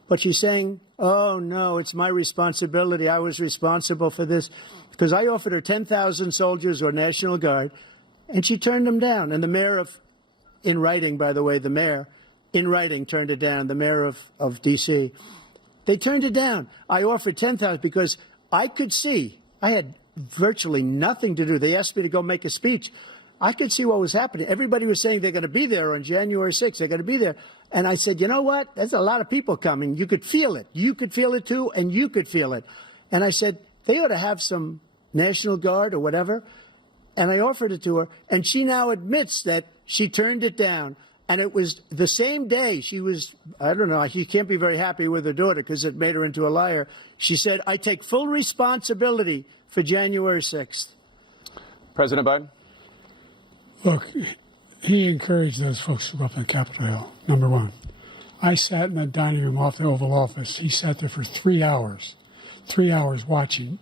but she's saying, oh, no, it's my responsibility. I was responsible for this. Because I offered her 10,000 soldiers or National Guard, and she turned them down. And the mayor in writing, by the way, the mayor, in writing, turned it down, the mayor of D.C. They turned it down. I offered 10,000 because I could see, I had virtually nothing to do. They asked me to go make a speech. I could see what was happening. Everybody was saying they're going to be there on January 6th. They're going to be there. And I said, you know what? There's a lot of people coming. You could feel it. You could feel it, too, and you could feel it. And I said, they ought to have some National Guard or whatever. And I offered it to her. And she now admits that she turned it down. And it was the same day she was, I don't know, she can't be very happy with her daughter because it made her into a liar. She said, I take full responsibility for January 6th. President Biden? Look, he encouraged those folks who were up on Capitol Hill, number one. I sat in the dining room off the Oval Office. He sat there for 3 hours watching,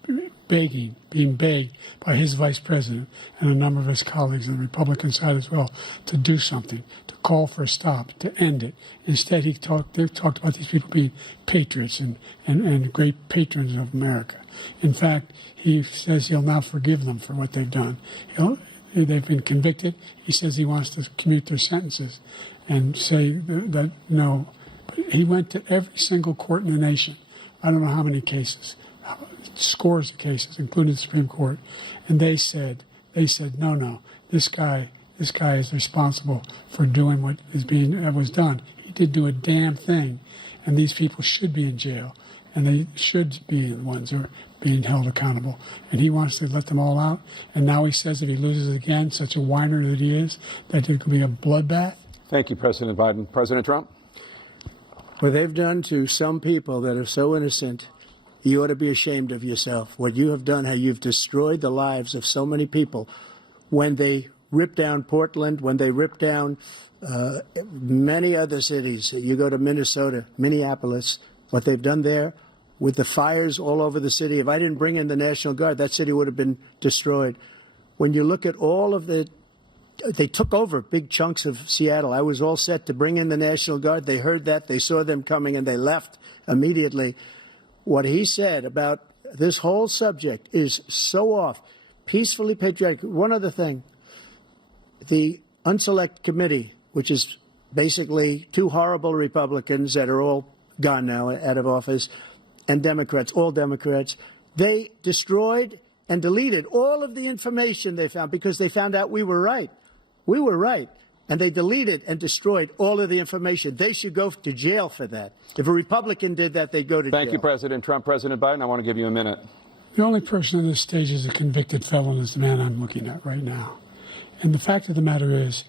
begging, being begged by his vice president and a number of his colleagues on the Republican side as well to do something, to call for a stop, to end it. Instead, they talked about these people being patriots and great patrons of America. In fact, he says he'll now forgive them for what they've done. They've been convicted. He says he wants to commute their sentences and say that no. But he went to every single court in the nation. I don't know how many cases, scores of cases, including the Supreme Court. And they said, no, this guy is responsible for doing what was done. He didn't do a damn thing. And these people should be in jail. And they should be the ones who are being held accountable. And he wants to let them all out. And now he says if he loses again, such a whiner that he is, that it could be a bloodbath. Thank you, President Biden. President Trump? What they've done to some people that are so innocent, you ought to be ashamed of yourself. What you have done, how you've destroyed the lives of so many people. When they ripped down Portland, when they ripped down many other cities, you go to Minnesota, Minneapolis, what they've done there with the fires all over the city. If I didn't bring in the National Guard, that city would have been destroyed. When you look at all of they took over big chunks of Seattle. I was all set to bring in the National Guard. They heard that. They saw them coming, and they left immediately. What he said about this whole subject is so off. Peacefully patriotic. One other thing. The Unselect Committee, which is basically two horrible Republicans that are all gone now, out of office, and Democrats, all Democrats, they destroyed and deleted all of the information they found because they found out we were right. We were right. And they deleted and destroyed all of the information. They should go to jail for that. If a Republican did that, they'd go to jail. Thank you, President Trump. President Biden, I want to give you a minute. The only person on this stage is a convicted felon is the man I'm looking at right now. And the fact of the matter is,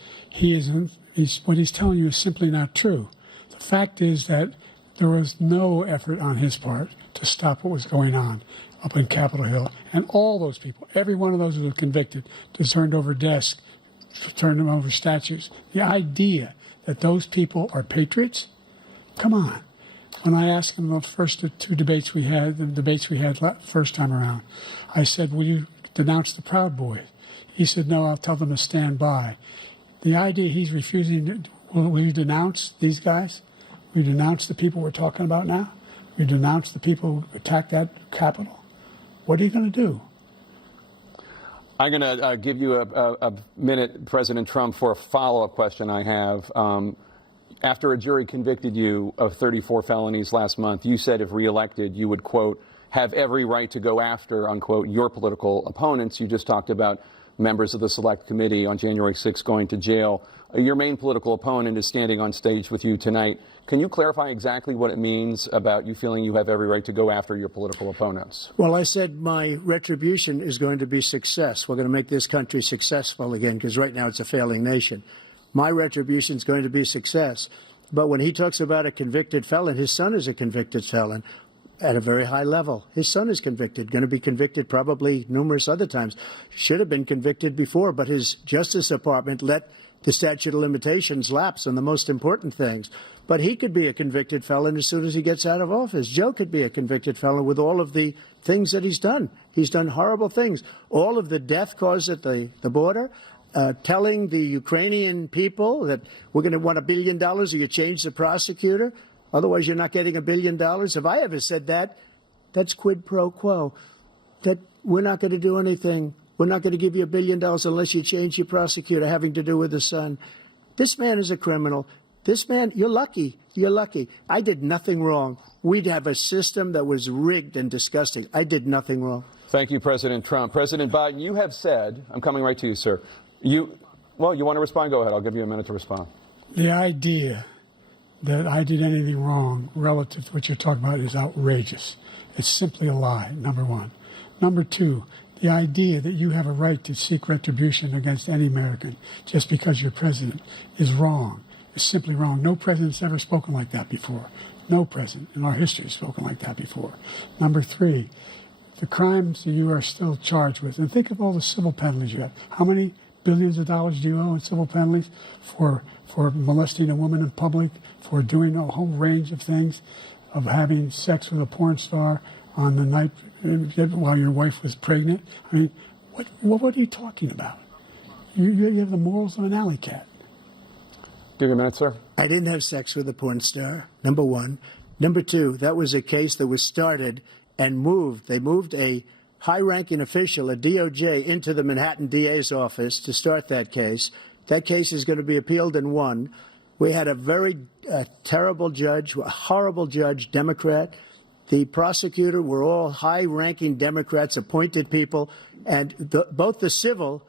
what he's telling you is simply not true. The fact is that there was no effort on his part to stop what was going on up in Capitol Hill. And all those people, every one of those who were convicted, turned over desks, turned them over statues. The idea that those people are patriots? Come on. When I asked him the first two debates we had, first time around, I said, will you denounce the Proud Boys? He said, no, I'll tell them to stand by. The idea he's refusing, will you denounce these guys? We denounce the people we're talking about now? We denounce the people who attacked that Capitol? What are you going to do? I'm going to give you a minute, President Trump, for a follow-up question I have. After a jury convicted you of 34 felonies last month, you said if reelected, you would, quote, have every right to go after, unquote, your political opponents. You just talked about members of the Select Committee on January 6th going to jail. Your main political opponent is standing on stage with you tonight. Can you clarify exactly what it means about you feeling you have every right to go after your political opponents? Well, I said my retribution is going to be success. We're going to make this country successful again, because right now it's a failing nation. My retribution is going to be success. But when he talks about a convicted felon, his son is a convicted felon at a very high level. His son is convicted, going to be convicted probably numerous other times. Should have been convicted before, but his Justice Department let the statute of limitations lapse on the most important things. But he could be a convicted felon as soon as he gets out of office. Joe could be a convicted felon with all of the things that he's done. He's done horrible things. All of the death caused at the border, telling the Ukrainian people that we're going to want $1 billion or you change the prosecutor. Otherwise, you're not getting $1 billion. If I ever said that, that's quid pro quo. That we're not going to do anything. We're not going to give you $1 billion unless you change your prosecutor having to do with the son. This man is a criminal. This man, you're lucky. You're lucky. I did nothing wrong. We'd have a system that was rigged and disgusting. I did nothing wrong. Thank you, President Trump. President Biden, you have said, I'm coming right to you, sir. Well, you want to respond? Go ahead. I'll give you a minute to respond. The idea that I did anything wrong relative to what you're talking about is outrageous. It's simply a lie, number one. Number two, the idea that you have a right to seek retribution against any American just because you're president is wrong. It's simply wrong. No president's ever spoken like that before. No president in our history has spoken like that before. Number three, the crimes that you are still charged with, and think of all the civil penalties you have. How many billions of dollars do you owe in civil penalties for molesting a woman in public, for doing a whole range of things, of having sex with a porn star on the night while your wife was pregnant? I mean, what are you talking about? You have the morals of an alley cat. Give you a minute, sir. I didn't have sex with a porn star, number one. Number two, that was a case that was started and moved. They moved a high-ranking official, a DOJ, into the Manhattan DA's office to start that case. That case is going to be appealed and won. We had a very terrible judge, a horrible judge, Democrat. The prosecutor were all high-ranking Democrats, appointed people, and both the civil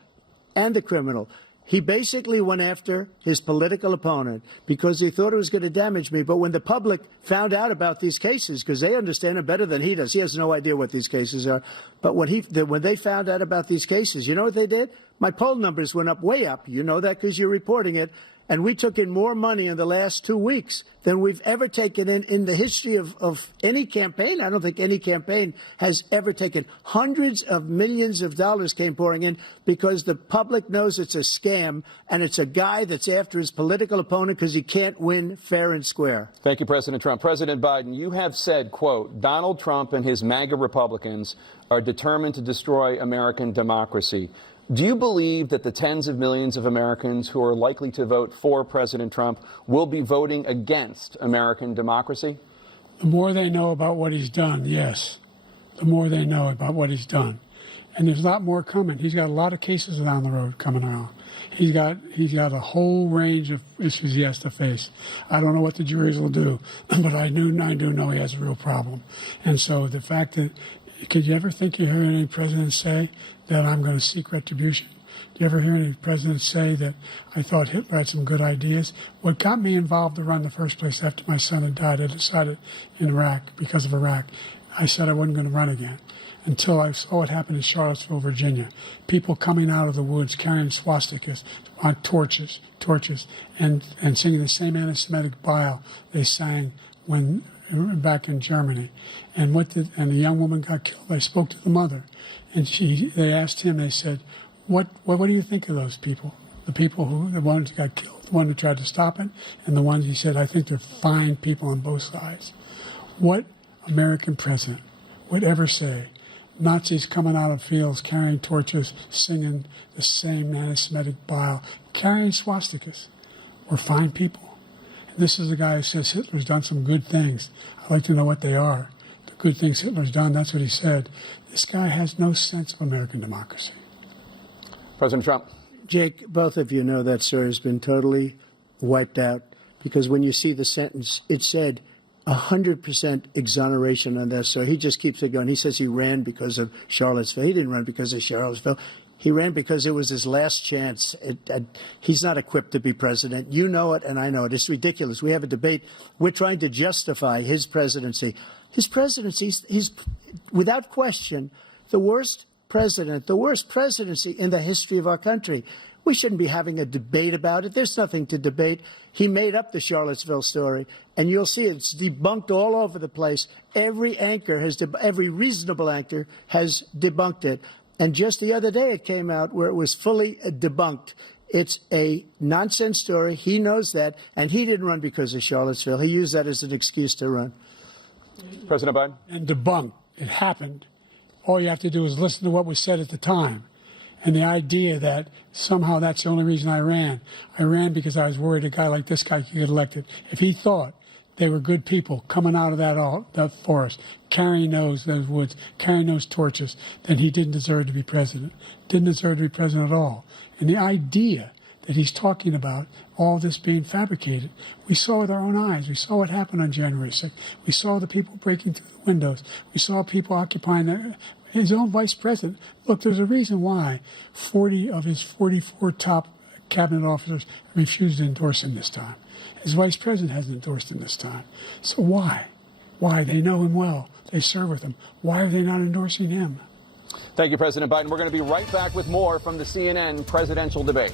and the criminal. He basically went after his political opponent because he thought it was going to damage me. But when the public found out about these cases, because they understand it better than he does, he has no idea what these cases are. But when they found out about these cases, you know what they did? My poll numbers went up, way up. You know that because you're reporting it. And we took in more money in the last 2 weeks than we've ever taken in the history of any campaign. I don't think any campaign has ever taken. Hundreds of millions of dollars came pouring in because the public knows it's a scam and it's a guy that's after his political opponent because he can't win fair and square. Thank you, President Trump. President Biden, you have said, quote, Donald Trump and his MAGA Republicans are determined to destroy American democracy. Do you believe that the tens of millions of Americans who are likely to vote for President Trump will be voting against American democracy? The more they know about what he's done, yes. The more they know about what he's done. And there's a lot more coming. He's got a lot of cases down the road coming around. He's got a whole range of issues he has to face. I don't know what the juries will do, but I do know he has a real problem. And so the fact that, could you ever think you hear any president say that I'm going to seek retribution? Do you ever hear any president say that I thought Hitler had some good ideas? What got me involved to run in the first place after my son had died, I decided in Iraq, because of Iraq, I said I wasn't going to run again until I saw what happened in Charlottesville, Virginia. People coming out of the woods carrying swastikas on torches, and singing the same anti-Semitic bile they sang when back in Germany. And the young woman got killed. I spoke to the mother, and they asked him, they said, what do you think of those people? The ones who got killed, the one who tried to stop it, and the ones, he said, I think they're fine people on both sides. What American president would ever say Nazis coming out of fields carrying torches, singing the same anti-Semitic bile, carrying swastikas were fine people? And this is a guy who says Hitler's done some good things. I'd like to know what they are. The good things Hitler's done, that's what he said. This guy has no sense of American democracy. President Trump. Jake, both of you know that, sir, has been totally wiped out. because when you see the sentence, it said 100% exoneration on this. So he just keeps it going. He says he ran because of Charlottesville. He didn't run because of Charlottesville. He ran because it was his last chance. He's not equipped to be president. You know it, and I know it. It's ridiculous. We have a debate. We're trying to justify his presidency. His presidency is, without question, the worst president, the worst presidency in the history of our country. We shouldn't be having a debate about it. There's nothing to debate. He made up the Charlottesville story, and you'll see it's debunked all over the place. Every anchor has, every reasonable anchor has debunked it. And just the other day it came out where it was fully debunked. It's a nonsense story. He knows that, and he didn't run because of Charlottesville. He used that as an excuse to run. President Biden? And debunked. It happened. All you have to do is listen to what was said at the time. And the idea that somehow that's the only reason I ran because I was worried a guy like this guy could get elected. If he thought they were good people coming out of that forest, carrying those woods, carrying those torches, then he didn't deserve to be president. Didn't deserve to be president at all. And the idea that he's talking about all this being fabricated, we saw with our own eyes. We saw what happened on January 6th. We saw the people breaking through the windows. We saw people occupying his own vice president. Look, there's a reason why 40 of his 44 top cabinet officers refused to endorse him this time. His vice president hasn't endorsed him this time. So why? Why? They know him well. They serve with him. Why are they not endorsing him? Thank you, President Biden. We're going to be right back with more from the CNN presidential debate.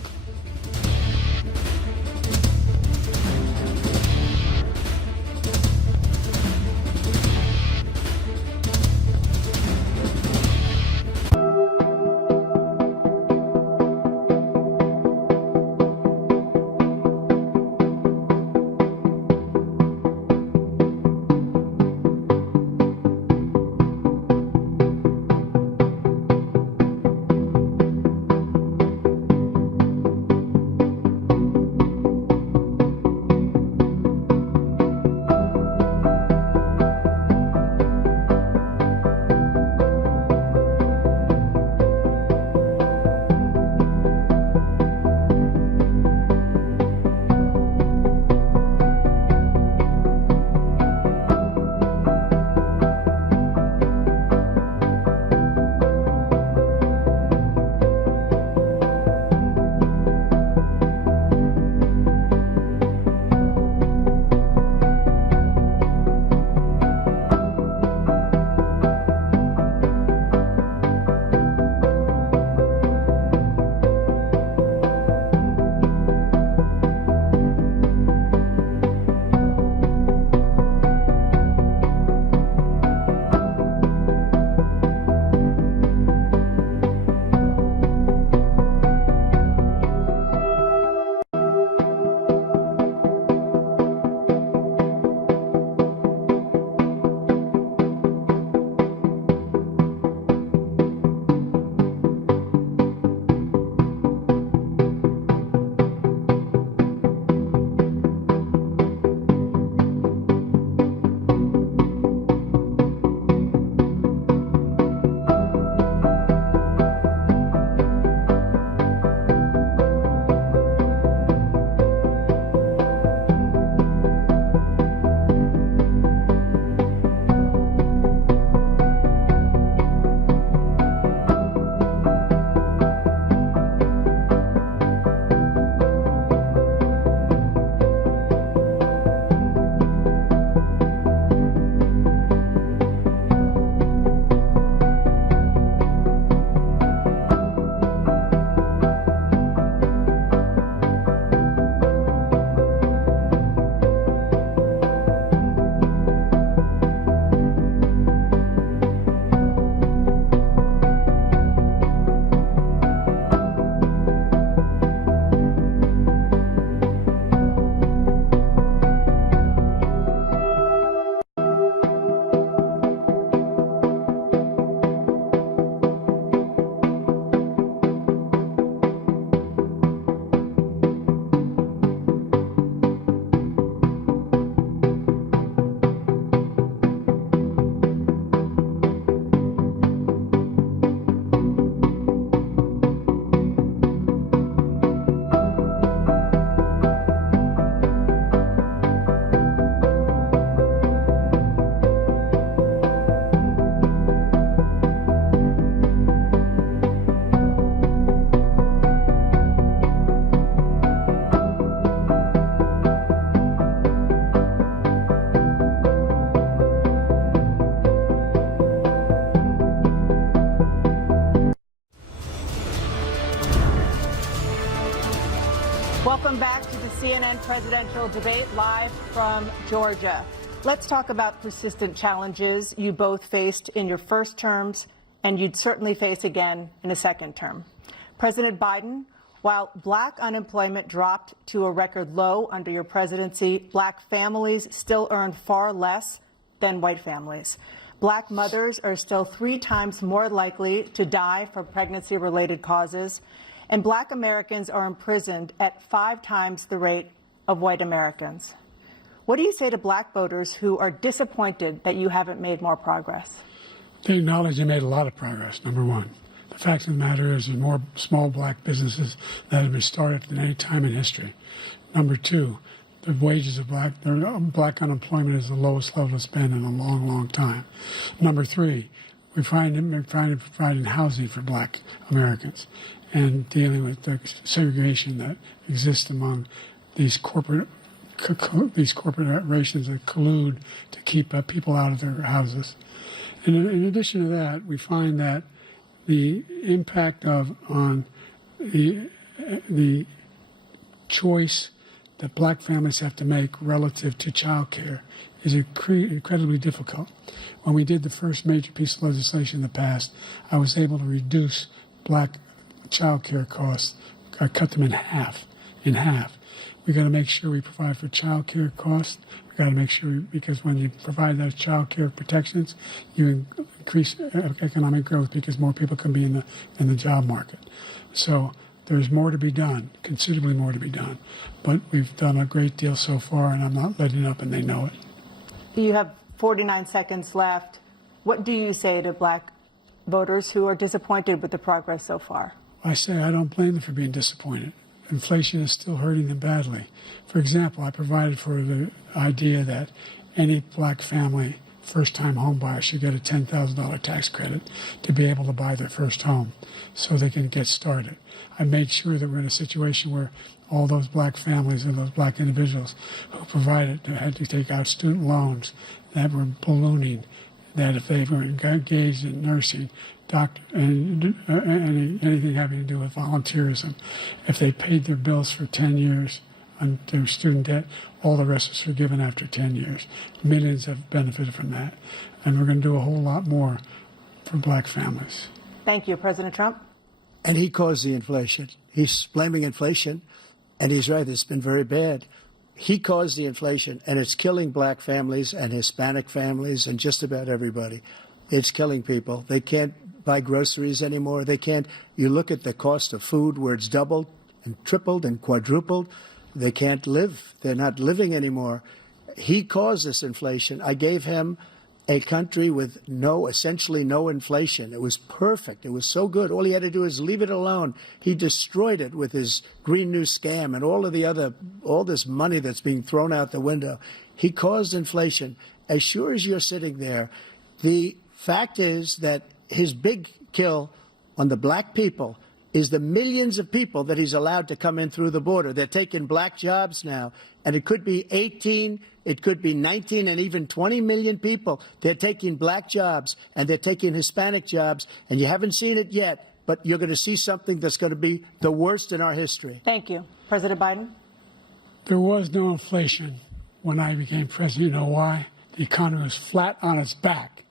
Welcome back to the CNN presidential debate live from Georgia. Let's talk about persistent challenges you both faced in your first terms and you'd certainly face again in a second term. President Biden, while black unemployment dropped to a record low under your presidency, black families still earn far less than white families. Black mothers are still 3 times more likely to die from pregnancy-related causes, and black Americans are imprisoned at 5 times the rate of white Americans. What do you say to black voters who are disappointed that you haven't made more progress? They acknowledge they made a lot of progress, number one. The fact of the matter is there's more small black businesses that have been started than any time in history. Number two, the wages of black unemployment is the lowest level it's been in a long, long time. Number three, we're providing housing for black Americans and dealing with the segregation that exists among these corporations that collude to keep people out of their houses. And in addition to that, we find that the impact on the choice that black families have to make relative to child care is incredibly difficult. When we did the first major piece of legislation in the past, I was able to reduce black child care costs. I cut them in half. We got to make sure we provide for child care costs. We got to make sure, because when you provide those child care protections, you increase economic growth because more people can be in the job market. So there's more to be done, considerably more to be done. But we've done a great deal so far, and I'm not letting up, and they know it. You have 49 seconds left. What do you say to black voters who are disappointed with the progress so far? I say I don't blame them for being disappointed. Inflation is still hurting them badly. For example, I provided for the idea that any black family, first-time home buyer, should get a $10,000 tax credit to be able to buy their first home so they can get started. I made sure that we're in a situation where all those black families and those black individuals who provided had to take out student loans that were ballooning, that if they were engaged in nursing, doctor, and anything having to do with volunteerism, if they paid their bills for 10 years on their student debt, all the rest was forgiven after 10 years. Millions have benefited from that. And we're going to do a whole lot more for black families. Thank you, President Trump. And he caused the inflation. He's blaming inflation, and he's right, it's been very bad. He caused the inflation, and it's killing black families and Hispanic families and just about everybody. It's killing people. They can't buy groceries anymore. They can't. You look at the cost of food where it's doubled and tripled and quadrupled. They can't live. They're not living anymore. He caused this inflation. I gave him a country with essentially no inflation. It was perfect. It was so good. All he had to do is leave it alone. He destroyed it with his Green New Scam and all this money that's being thrown out the window. He caused inflation. As sure as you're sitting there, the fact is that his big kill on the black people is the millions of people that he's allowed to come in through the border. They're taking black jobs now, and it could be 18, it could be 19, and even 20 million people. They're taking black jobs, and they're taking Hispanic jobs, and you haven't seen it yet, but you're going to see something that's going to be the worst in our history. Thank you. President Biden? There was no inflation when I became president. You know why? The economy was flat on its back.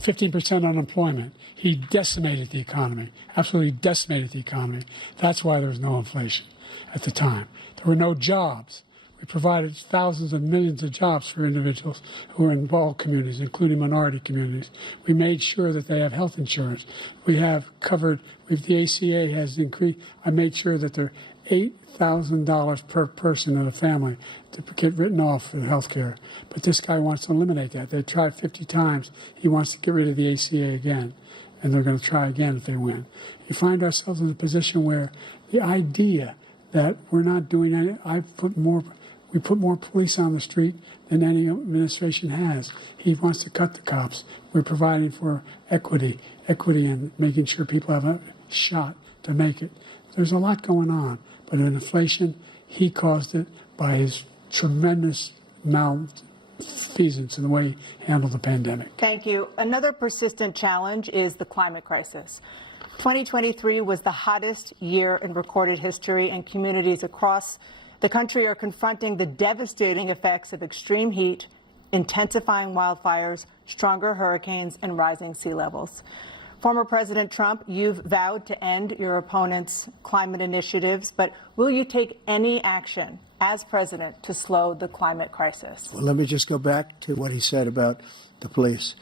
15% unemployment. He decimated the economy, absolutely decimated the economy. That's why there was no inflation at the time. There were no jobs. We provided thousands of millions of jobs for individuals who are in all communities, including minority communities. We made sure that they have health insurance. We have covered, the ACA has increased. I made sure that they're $8,000 per person in a family to get written off for health care. But this guy wants to eliminate that. They tried 50 times. He wants to get rid of the ACA again, and they're going to try again if they win. You find ourselves in a position where the idea that we're not doing any, we put more police on the street than any administration has. He wants to cut the cops. We're providing for equity and making sure people have a shot to make it. There's a lot going on, but in inflation, he caused it by his tremendous malfeasance in the way he handled the pandemic. Thank you. Another persistent challenge is the climate crisis. 2023 was the hottest year in recorded history, and communities across the country are confronting the devastating effects of extreme heat, intensifying wildfires, stronger hurricanes, and rising sea levels. Former President Trump, you've vowed to end your opponent's climate initiatives, but will you take any action as president to slow the climate crisis? Well, let me just go back to what he said about the police,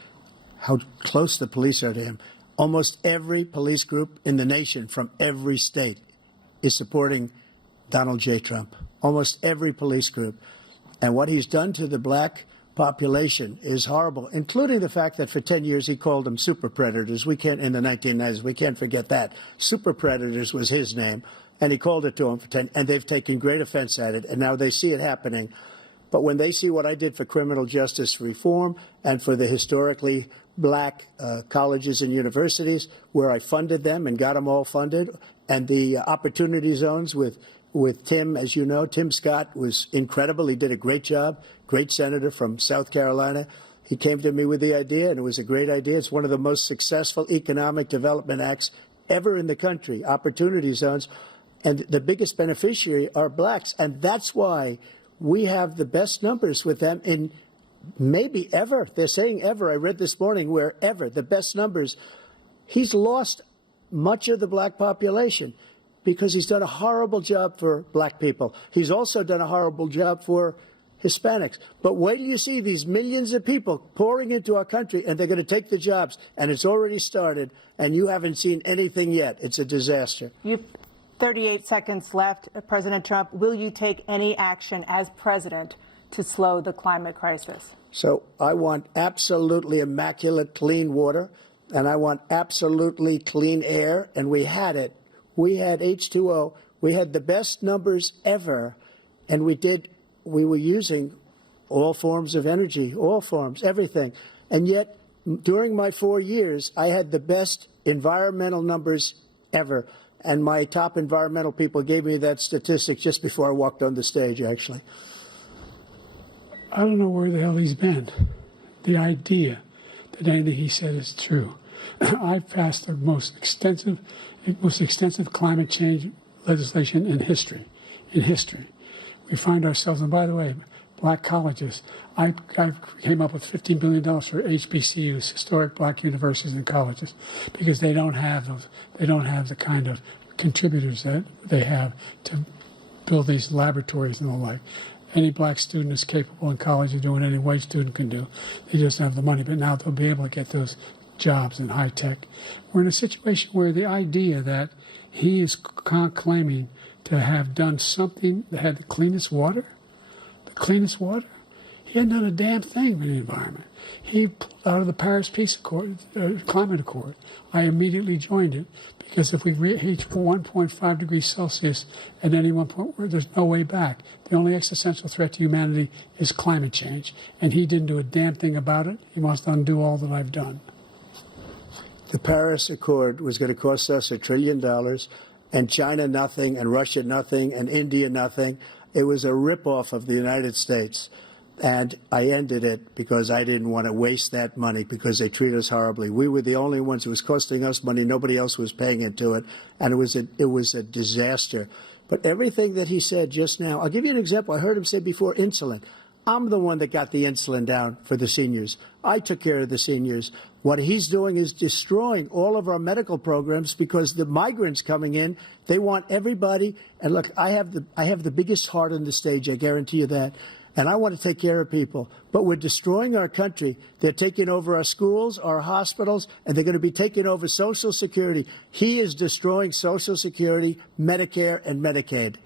how close the police are to him. Almost every police group in the nation from every state is supporting Donald J. Trump. Almost every police group. And what he's done to the black population is horrible, including the fact that for 10 years he called them super predators. We can't, in the 1990s, we can't forget that. Super predators was his name, and he called it to them for 10, and they've taken great offense at it, and now they see it happening. But when they see what I did for criminal justice reform and for the historically black colleges and universities, where I funded them and got them all funded, and the opportunity zones with Tim, as you know, Tim Scott was incredible. He did a great job, great senator from South Carolina. He came to me with the idea, and it was a great idea. It's one of the most successful economic development acts ever in the country, opportunity zones. And the biggest beneficiary are blacks. And that's why we have the best numbers with them in maybe ever. They're saying ever. I read this morning where ever, the best numbers. He's lost much of the black population because he's done a horrible job for black people. He's also done a horrible job for Hispanics. But wait till you see these millions of people pouring into our country, and they're going to take the jobs. And it's already started, and you haven't seen anything yet. It's a disaster. You've 38 seconds left. President Trump, will you take any action as president to slow the climate crisis? So I want absolutely immaculate clean water, and I want absolutely clean air, and we had it. We had H2O. We had the best numbers ever, and we were using all forms of energy, all forms, everything. And yet, during my 4 years, I had the best environmental numbers ever. And my top environmental people gave me that statistic just before I walked on the stage, actually. I don't know where the hell he's been. The idea that anything he said is true. I've passed the most extensive climate change legislation in history. We find ourselves, and by the way, black colleges. I came up with $15 billion for HBCUs, historic black universities and colleges, because they don't have those. They don't have the kind of contributors that they have to build these laboratories and the like. Any black student is capable in college of doing any white student can do. They just have the money. But now they'll be able to get those jobs in high tech. We're in a situation where the idea that he is claiming to have done something that had the cleanest water, he hadn't done a damn thing for the environment. He pulled out of the Paris Climate Accord. I immediately joined it because if we reach 1.5 degrees Celsius at any one point, there's no way back. The only existential threat to humanity is climate change, and he didn't do a damn thing about it. He wants to undo all that I've done. The Paris Accord was going to cost us $1 trillion, and China nothing, and Russia nothing, and India nothing. It was a ripoff of the United States. And I ended it because I didn't want to waste that money because they treat us horribly. We were the only ones. It was costing us money. Nobody else was paying into it. And it was a disaster. But everything that he said just now, I'll give you an example. I heard him say before insulin. I'm the one that got the insulin down for the seniors. I took care of the seniors. What he's doing is destroying all of our medical programs because the migrants coming in, they want everybody. And look, I have the biggest heart on the stage. I guarantee you that. And I want to take care of people. But we're destroying our country. They're taking over our schools, our hospitals, and they're going to be taking over Social Security. He is destroying Social Security, Medicare, and Medicaid.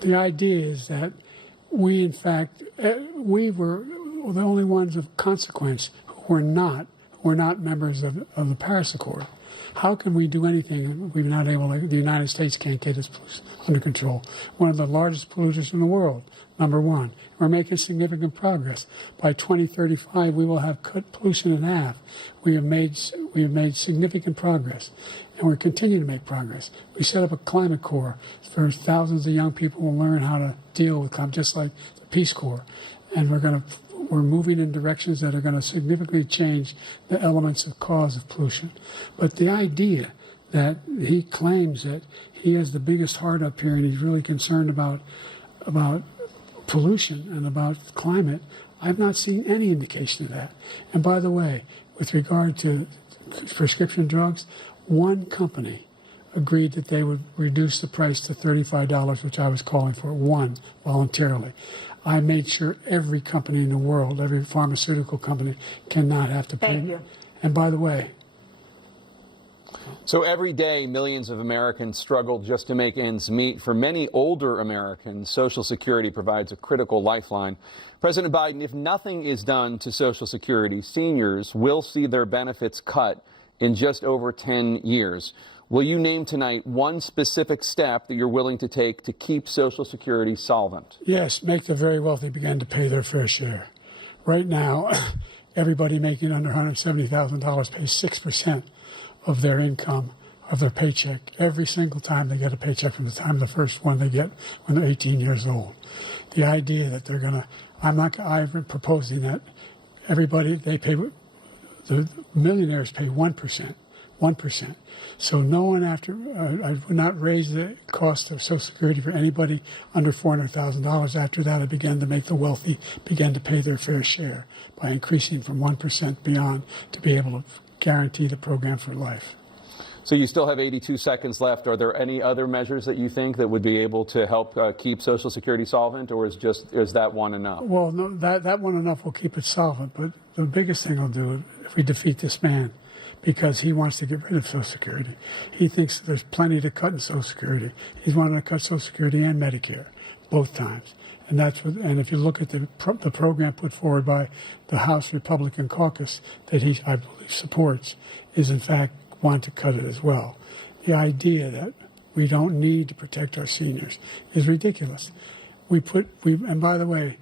The idea is that we, in fact, we were the only ones of consequence who were not members of the Paris Accord. How can we do anything if we're not able to? The United States can't get its pollution under control. One of the largest polluters in the world, number one. We're making significant progress. By 2035, we will have cut pollution in half. We have made significant progress, and we're continuing to make progress. We set up a climate corps for thousands of young people who will learn how to deal with climate, just like the Peace Corps. And we're going to we're moving in directions that are going to significantly change the elements of cause of pollution. But the idea that he claims that he has the biggest heart up here and he's really concerned about pollution and about climate, I've not seen any indication of that. And by the way, with regard to prescription drugs, one company agreed that they would reduce the price to $35, which I was calling for, one, voluntarily. I made sure every company in the world, every pharmaceutical company, cannot have to pay. Thank you. And by the way, So every day, millions of Americans struggle just to make ends meet. For many older Americans, Social Security provides a critical lifeline. President Biden, if nothing is done to Social Security, seniors will see their benefits cut in just over 10 years. Will you name tonight one specific step that you're willing to take to keep Social Security solvent? yes, make the very wealthy begin to pay their fair share. Right now, everybody making under $170,000 pays 6% of their income, of their paycheck, every single time they get a paycheck from the time of the first one they get when they're 18 years old. The idea that they're going to, I've been proposing that everybody, they pay, the millionaires pay 1%. 1%. So no one I would not raise the cost of Social Security for anybody under $400,000. After that, I began to make the wealthy begin to pay their fair share by increasing from 1% beyond to be able to guarantee the program for life. So you still have 82 seconds left. Are there any other measures that you think that would be able to help keep Social Security solvent, or is that one enough? Well, no, that one enough will keep it solvent. But the biggest thing will do if we defeat this man, because he wants to get rid of Social Security. He thinks there's plenty to cut in Social Security. He's wanting to cut Social Security and Medicare, both times. And and if you look at the program put forward by the House Republican caucus that he, I believe, supports, is in fact want to cut it as well. The idea that we don't need to protect our seniors is ridiculous. And by the way,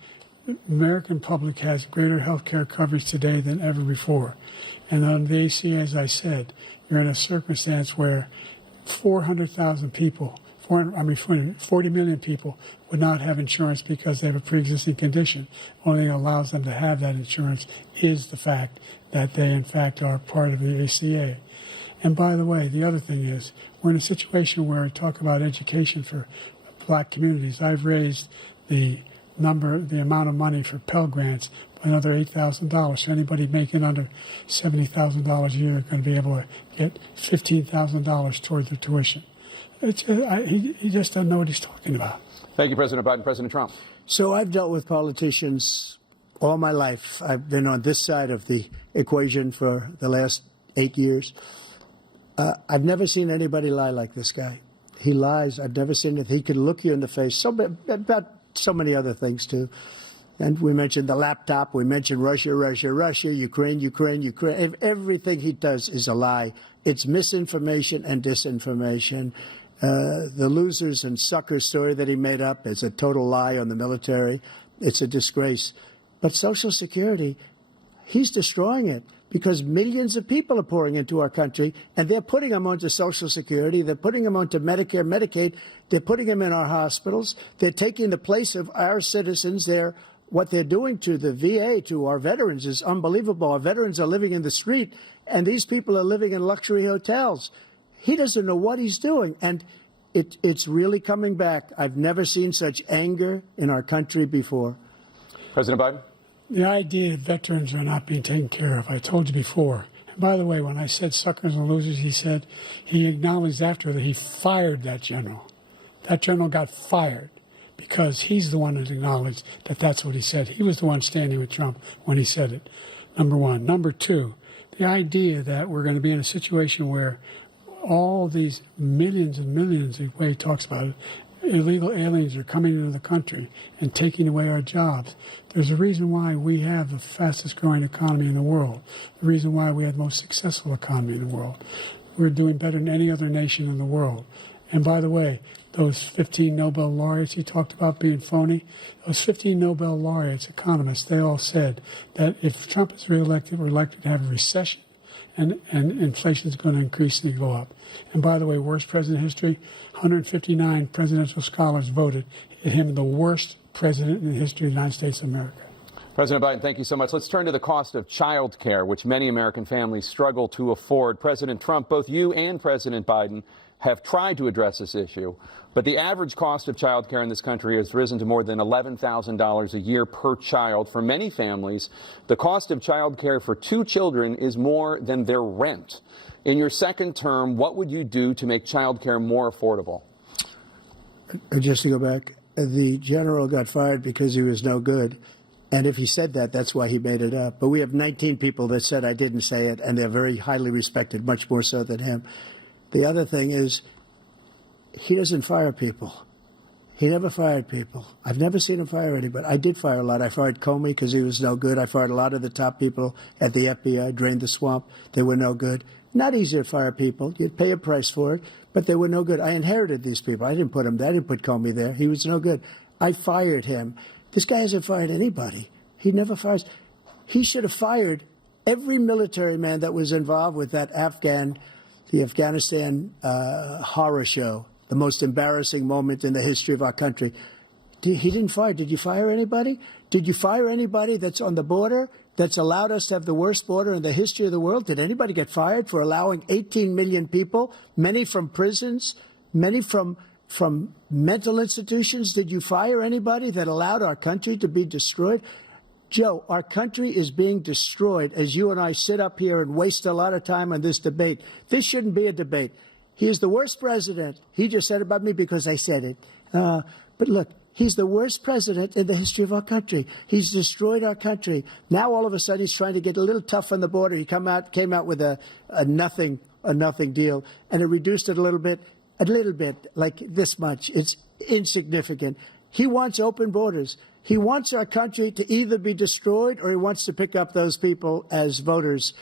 the American public has greater health care coverage today than ever before. And on the ACA, as I said, you're in a circumstance where 400,000 people, 40 million people would not have insurance because they have a pre-existing condition. Only thing that allows them to have that insurance is the fact that they, in fact, are part of the ACA. And by the way, the other thing is, we're in a situation where I talk about education for black communities. I've raised the amount of money for Pell Grants by another $8,000. So anybody making under $70,000 a year is going to be able to get $15,000 toward their tuition. He just doesn't know what he's talking about. Thank you, President Biden. President Trump. So I've dealt with politicians all my life. I've been on this side of the equation for the last 8 years. I've never seen anybody lie like this guy. He lies. I've never seen it. He can look you in the face. About so many other things, too. And we mentioned the laptop. We mentioned Russia, Ukraine. Everything he does is a lie. It's misinformation and disinformation. The losers and suckers story that he made up is a total lie on the military. It's a disgrace. But Social Security, he's destroying it because millions of people are pouring into our country, and they're putting them onto Social Security. They're putting them onto Medicare, Medicaid. They're putting them in our hospitals. They're taking the place of our citizens. What they're doing to the VA, to our veterans, is unbelievable. Our veterans are living in the street, and these people are living in luxury hotels. He doesn't know what he's doing, and it's really coming back. I've never seen such anger in our country before. President Biden. The idea that veterans are not being taken care of, I told you before. And by the way, when I said suckers and losers, he acknowledged after that he fired that general. That general got fired because he's the one that acknowledged that that's what he said. He was the one standing with Trump when he said it, number one. Number two, the idea that we're going to be in a situation where all these millions and millions, the way he talks about it, illegal aliens are coming into the country and taking away our jobs. There's a reason why we have the fastest growing economy in the world, the reason why we have the most successful economy in the world. We're doing better than any other nation in the world. And by the way, those 15 Nobel laureates he talked about being phony, those 15 Nobel laureates, economists, they all said that if Trump is reelected, we're likely to have a recession and inflation is going to increasingly go up. And by the way, worst president in history, 159 presidential scholars voted him the worst president in the history of the United States of America. President Biden, thank you so much. Let's turn to the cost of child care, which many American families struggle to afford. President Trump, both you and President Biden have tried to address this issue, but the average cost of child care in this country has risen to more than $11,000 a year per child. For many families, the cost of child care for 2 children is more than their rent. In your second term, what would you do to make child care more affordable? Just to go back, the general got fired because he was no good. And if he said that, that's why he made it up. But we have 19 people that said I didn't say it, and they're very highly respected, much more so than him. The other thing is, he doesn't fire people. He never fired people. I've never seen him fire anybody. I did fire a lot. I fired Comey because he was no good. I fired a lot of the top people at the FBI, drained the swamp. They were no good. Not easy to fire people. You'd pay a price for it, but they were no good. I inherited these people. I didn't put him there. I didn't put Comey there. He was no good. I fired him. This guy hasn't fired anybody. He never fires. He should have fired every military man that was involved with that the Afghanistan horror show, the most embarrassing moment in the history of our country. He didn't fire. Did you fire anybody? Did you fire anybody that's on the border that's allowed us to have the worst border in the history of the world? Did anybody get fired for allowing 18 million people, many from prisons, many from mental institutions? Did you fire anybody that allowed our country to be destroyed? Joe, our country is being destroyed as you and I sit up here and waste a lot of time on this debate. This shouldn't be a debate. He is the worst president. He just said about me because I said it. But look, he's the worst president in the history of our country. He's destroyed our country. Now all of a sudden he's trying to get a little tough on the border. He came out with a nothing deal, and it reduced it a little bit, like this much. It's insignificant. He wants open borders. He wants our country to either be destroyed or he wants to pick up those people as voters.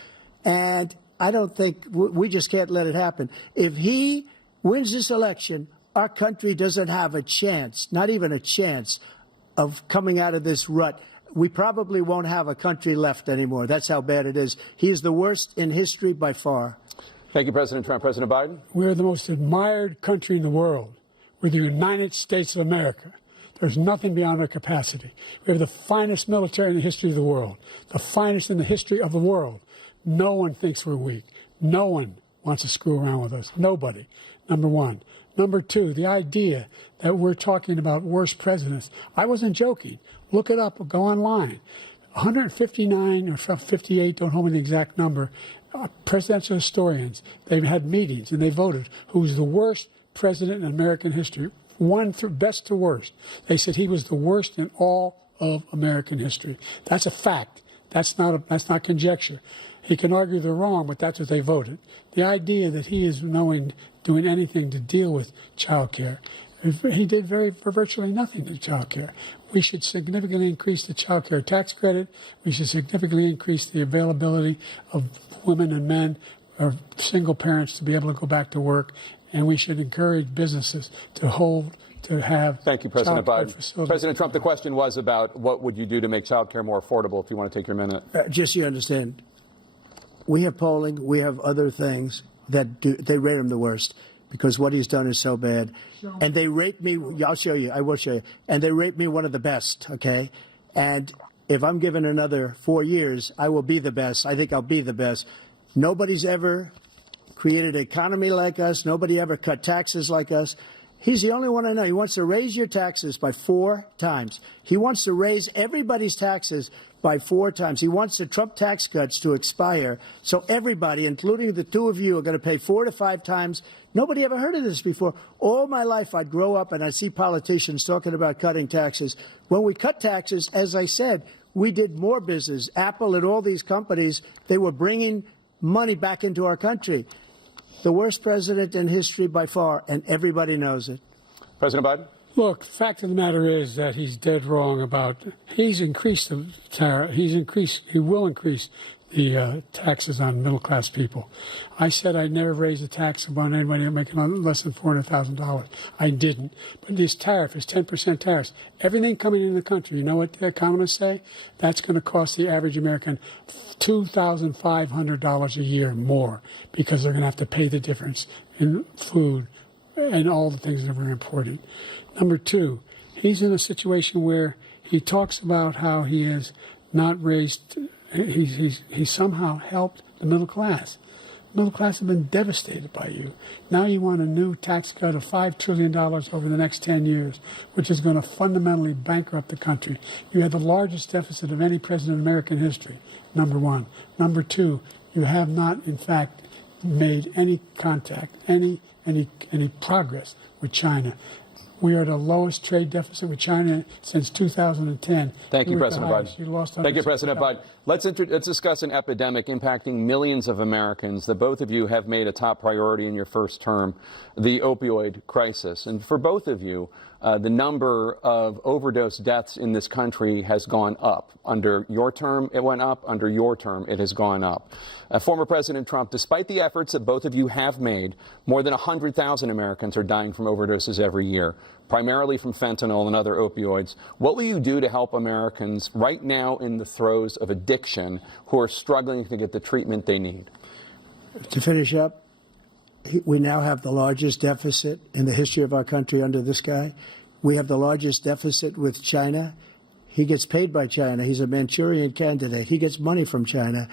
And I don't think we just can't let it happen. If he wins this election, our country doesn't have a chance, not even a chance, of coming out of this rut. We probably won't have a country left anymore. That's how bad it is. He is the worst in history by far. Thank you, President Trump. President Biden? We're the most admired country in the world. We're the United States of America. There's nothing beyond our capacity. We have the finest military in the history of the world, the finest in the history of the world. No one thinks we're weak. No one wants to screw around with us. Nobody, number one. Number two, the idea that we're talking about worst presidents. I wasn't joking. Look it up or go online. 159 or 58, don't hold me the exact number, presidential historians, they've had meetings and they voted who's the worst president in American history. One through best to worst. They said he was the worst in all of American history. That's a fact. That's not conjecture. He can argue they're wrong, but that's what they voted. The idea that he is doing anything to deal with child care, he did virtually nothing to child care. We should significantly increase the child care tax credit. We should significantly increase the availability of women and men or single parents to be able to go back to work. And we should encourage businesses to have. Thank you, President Biden. Facilities. President Trump, the question was about what would you do to make child care more affordable, if you want to take your minute. Just so you understand, we have polling, we have other things that they rate him the worst because what he's done is so bad. And they rate me, I'll show you, I will show you, and they rate me one of the best, okay? And if I'm given another 4 years, I will be the best. I think I'll be the best. Nobody's ever created an economy like us. Nobody ever cut taxes like us. He's the only one I know. He wants to raise your taxes by 4 times. He wants to raise everybody's taxes by 4 times. He wants the Trump tax cuts to expire. So everybody, including the two of you, are going to pay 4 to 5 times. Nobody ever heard of this before. All my life, I'd grow up and I'd see politicians talking about cutting taxes. When we cut taxes, as I said, we did more business. Apple and all these companies, they were bringing money back into our country. The worst president in history by far, and everybody knows it. President Biden? Look, the fact of the matter is that he's dead wrong about, he's increased the tariff, he will increase the taxes on middle-class people. I said I'd never raise a tax upon anybody making less than $400,000. I didn't. But this tariff is 10% tariffs. Everything coming in the country, you know what the economists say? That's going to cost the average American $2,500 a year more because they're going to have to pay the difference in food and all the things that are very important. Number two, he's in a situation where he talks about how he has not raised. He somehow helped the middle class. Middle class have been devastated by you. Now you want a new tax cut of $5 trillion over the next 10 years, which is going to fundamentally bankrupt the country. You had the largest deficit of any president in American history, number one. Number two, you have not, in fact, made any contact, any progress with China. We are the lowest trade deficit with China since 2010. Thank you, President Biden. You lost Thank you, President Biden. Let's discuss an epidemic impacting millions of Americans that both of you have made a top priority in your first term, the opioid crisis. And for both of you, the number of overdose deaths in this country has gone up. Under your term, it went up. Under your term, it has gone up. Former President Trump, despite the efforts that both of you have made, more than 100,000 Americans are dying from overdoses every year, primarily from fentanyl and other opioids. What will you do to help Americans right now in the throes of addiction who are struggling to get the treatment they need? To finish up, we now have the largest deficit in the history of our country under this guy. We have the largest deficit with China. He gets paid by China. He's a Manchurian candidate. He gets money from China.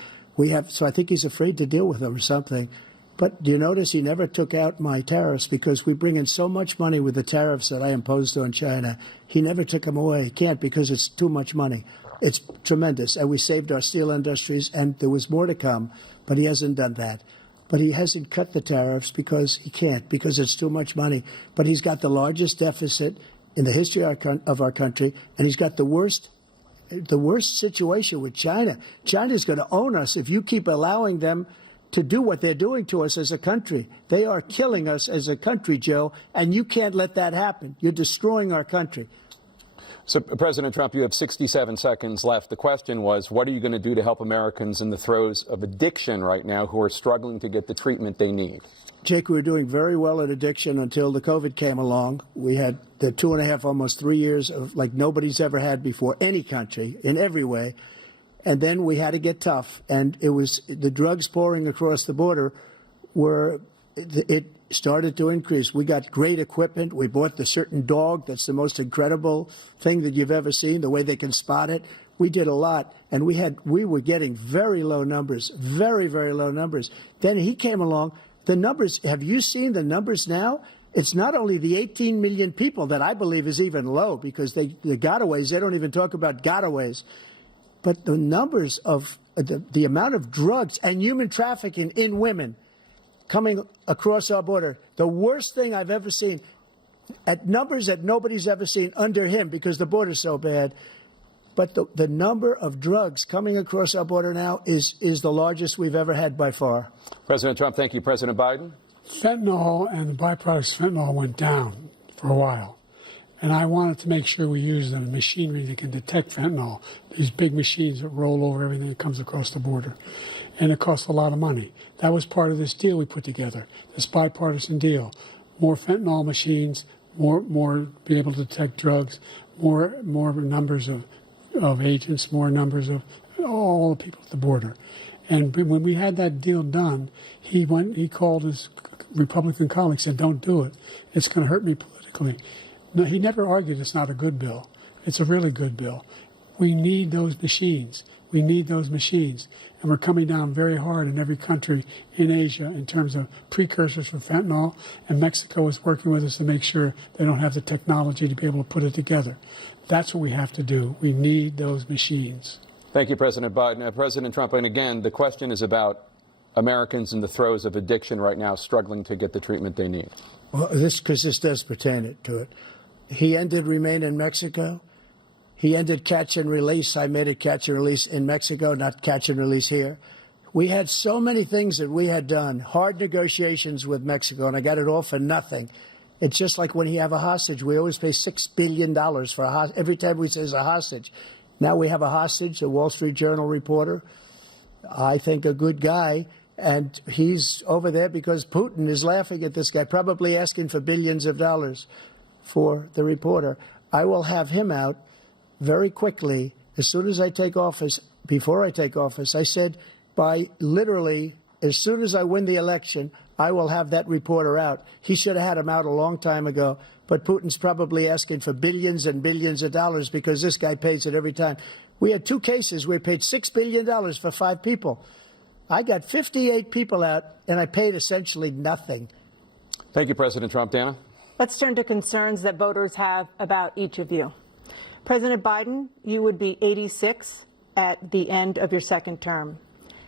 So I think he's afraid to deal with them or something. But do you notice he never took out my tariffs because we bring in so much money with the tariffs that I imposed on China. He never took them away. He can't because it's too much money. It's tremendous. And we saved our steel industries, and there was more to come, but he hasn't done that. But he hasn't cut the tariffs because he can't, because it's too much money. But he's got the largest deficit in the history of our country, and he's got the worst situation with China. China's going to own us if you keep allowing them to do what they're doing to us as a country. They are killing us as a country, Joe, and you can't let that happen. You're destroying our country. So, President Trump, you have 67 seconds left. The question was, what are you going to do to help Americans in the throes of addiction right now who are struggling to get the treatment they need? Jake, we were doing very well at addiction until the COVID came along. We had the 2.5, almost 3 years of like nobody's ever had before, any country, in every way. And then we had to get tough. And it was the drugs pouring across the border it started to increase. We got great equipment. We bought the certain dog that's the most incredible thing that you've ever seen, the way they can spot it. We did a lot, and we were getting very low numbers, very, very low numbers. Then he came along. The numbers, have you seen the numbers now? It's not only the 18 million people that I believe is even low because the gotaways, they don't even talk about gotaways. But the numbers of the amount of drugs and human trafficking in women coming across our border, the worst thing I've ever seen, at numbers that nobody's ever seen under him because the border's so bad. But the number of drugs coming across our border now is the largest we've ever had by far. President Trump, thank you. President Biden? Fentanyl and the byproducts of fentanyl went down for a while. And I wanted to make sure we use the machinery that can detect fentanyl, these big machines that roll over everything that comes across the border. And it costs a lot of money. That was part of this deal we put together, this bipartisan deal. More fentanyl machines, more be able to detect drugs, more numbers of agents, more numbers of all the people at the border. And when we had that deal done, he called his Republican colleagues and said, don't do it. It's going to hurt me politically. No, he never argued it's not a good bill. It's a really good bill. We need those machines. We need those machines. And we're coming down very hard in every country in Asia in terms of precursors for fentanyl. And Mexico is working with us to make sure they don't have the technology to be able to put it together. That's what we have to do. We need those machines. Thank you, President Biden. President Trump, and again, the question is about Americans in the throes of addiction right now struggling to get the treatment they need. Well, this does pertain to it. He ended Remain in Mexico. He ended catch and release. I made it catch and release in Mexico, not catch and release here. We had so many things that we had done, hard negotiations with Mexico, and I got it all for nothing. It's just like when you have a hostage. We always pay $6 billion for a hostage. Every time we say it's a hostage. Now we have a hostage, a Wall Street Journal reporter, I think a good guy, and he's over there because Putin is laughing at this guy, probably asking for billions of dollars for the reporter. I will have him out very quickly as soon as I take office. Before I take office, I said by literally as soon as I win the election, I will have that reporter out. He should have had him out a long time ago, but Putin's probably asking for billions and billions of dollars because this guy pays it every time. We had 2 cases where we paid $6 billion for 5 people. I got 58 people out, and I paid essentially nothing. Thank you, President Trump. Dana? Let's turn to concerns that voters have about each of you. President Biden, you would be 86 at the end of your second term.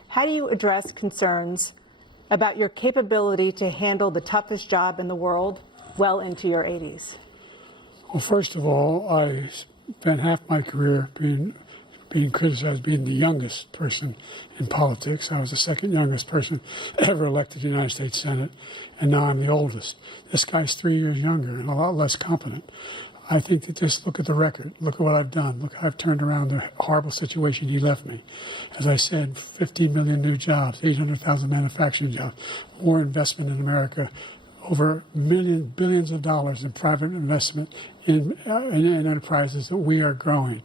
How do you address concerns about your capability to handle the toughest job in the world well into your 80s? Well, first of all, I spent half my career being criticized being the youngest person in politics. I was the second youngest person ever elected to the United States Senate, and now I'm the oldest. This guy's 3 years younger and a lot less competent. I think that just look at the record. Look at what I've done. Look how I've turned around the horrible situation he left me. As I said, 15 million new jobs, 800,000 manufacturing jobs, more investment in America, over billions of dollars in private investment in enterprises that we are growing.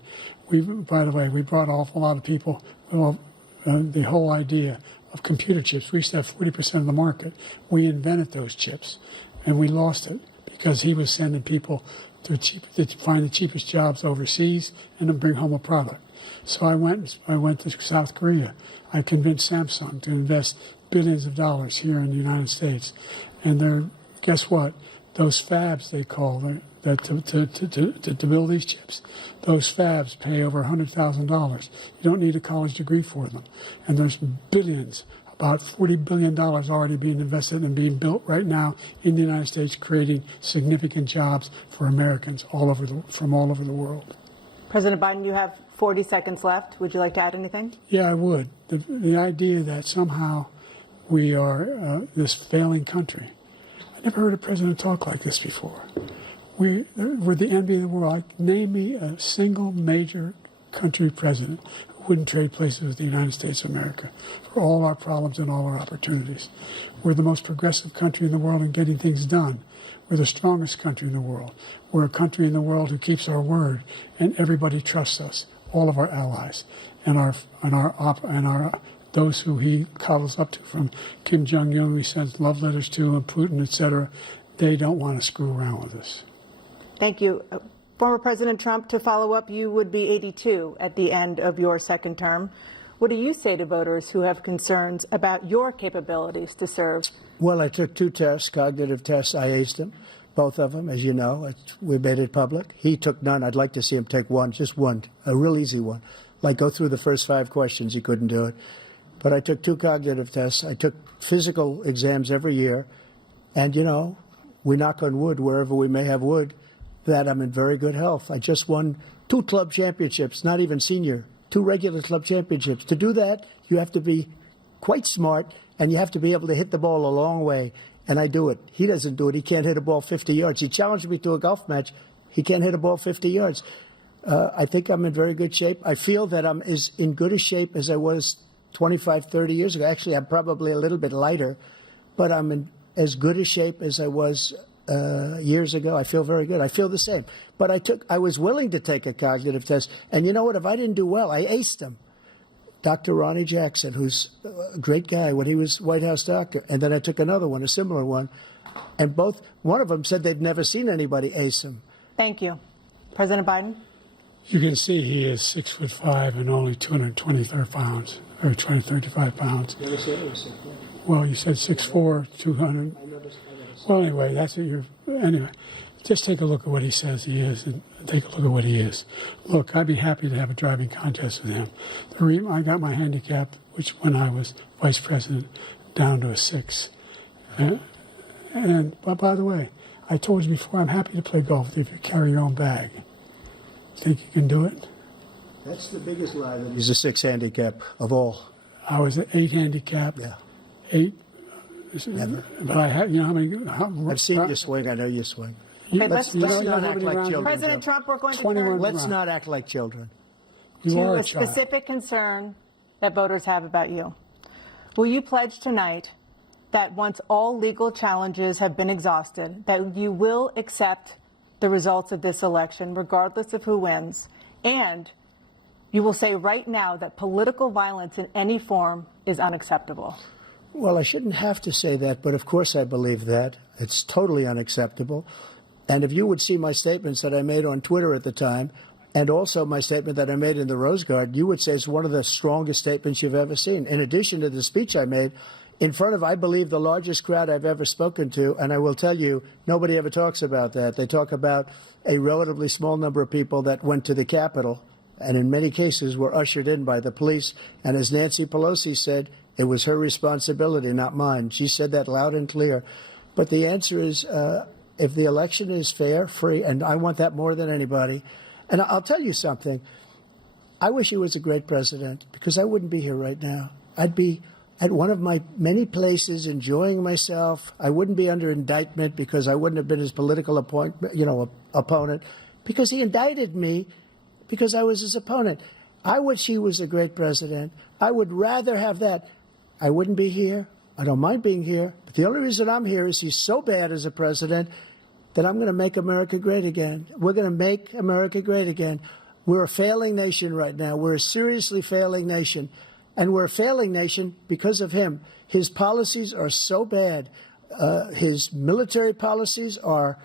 By the way, we brought an awful lot of people. The whole idea of computer chips, we used to have 40% of the market. We invented those chips, and we lost it because he was sending people to find the cheapest jobs overseas and to bring home a product. So I went to South Korea. I convinced Samsung to invest billions of dollars here in the United States. And guess what? Those fabs, they call that to build these chips, those fabs pay over $100,000. You don't need a college degree for them. And there's billions, about $40 billion already being invested and being built right now in the United States, creating significant jobs for Americans from all over the world. President Biden, you have 40 seconds left. Would you like to add anything? Yeah, I would. The idea that somehow we are this failing country. I never heard a president talk like this before. We're the envy of the world. Name me a single major country president who wouldn't trade places with the United States of America for all our problems and all our opportunities. We're the most progressive country in the world in getting things done. We're the strongest country in the world. We're a country in the world who keeps our word, and everybody trusts us, all of our allies, and those who he cuddles up to, from Kim Jong-un, he sends love letters to, and Putin, etc. They don't want to screw around with us. Thank you. Former President Trump, to follow up, you would be 82 at the end of your second term. What do you say to voters who have concerns about your capabilities to serve? Well, I took 2 tests, cognitive tests. I aced them, both of them, as you know. We made it public. He took none. I'd like to see him take one, just one, a real easy one. Like go through the first 5 questions. He couldn't do it. But I took 2 cognitive tests. I took physical exams every year. And, you know, we knock on wood wherever we may have wood, that I'm in very good health. I just won 2 club championships, not even senior, 2 regular club championships. To do that, you have to be quite smart, and you have to be able to hit the ball a long way. And I do it. He doesn't do it. He can't hit a ball 50 yards. He challenged me to a golf match. He can't hit a ball 50 yards. I think I'm in very good shape. I feel that I'm as in good a shape as I was 25, 30 years ago. Actually, I'm probably a little bit lighter, but I'm in as good a shape as I was years ago. I feel very good. I feel the same. But I was willing to take a cognitive test. And you know what? If I didn't do well, I aced him. Dr. Ronnie Jackson, who's a great guy when he was White House doctor. And then I took another one, a similar one. And one of them said they've never seen anybody ace him. Thank you. President Biden? You can see he is 6'5" and only 223 pounds, or 235 pounds. You never said it was 6'4". Well, you said 6'4", 200. Well, anyway, that's what anyway, just take a look at what he says he is, and take a look at what he is. Look, I'd be happy to have a driving contest with him. I got my handicap, which when I was vice president, down to a 6. But by the way, I told you before, I'm happy to play golf if you carry your own bag. Think you can do it? That's the biggest lie, that he's a 6 handicap of all. I was an 8 handicap. Yeah. 8. Never. But I had, you know how many? I've seen you swing. I know you swing. Okay, let's not act like children. President Trump, we're going to 21 turn Let's not act like children. You to are a a child. specific concern that voters have about you. Will you pledge tonight that once all legal challenges have been exhausted, that you will accept the results of this election, regardless of who wins, and you will say right now that political violence in any form is unacceptable? Well, I shouldn't have to say that, but of course I believe that. It's totally unacceptable. And if you would see my statements that I made on Twitter at the time, and also my statement that I made in the Rose Garden, you would say it's one of the strongest statements you've ever seen. In addition to the speech I made in front of, I believe, the largest crowd I've ever spoken to, and I will tell you, nobody ever talks about that. They talk about a relatively small number of people that went to the Capitol, and in many cases were ushered in by the police. And as Nancy Pelosi said, it was her responsibility, not mine. She said that loud and clear. But the answer is, if the election is fair, free, and I want that more than anybody. And I'll tell you something. I wish he was a great president, because I wouldn't be here right now. I'd be at one of my many places enjoying myself. I wouldn't be under indictment because I wouldn't have been his political opponent, because he indicted me because I was his opponent. I wish he was a great president. I would rather have that. I wouldn't be here. I don't mind being here. But the only reason I'm here is he's so bad as a president that I'm going to make America great again. We're going to make America great again. We're a failing nation right now. We're a seriously failing nation. And we're a failing nation because of him. His policies are so bad. His military policies are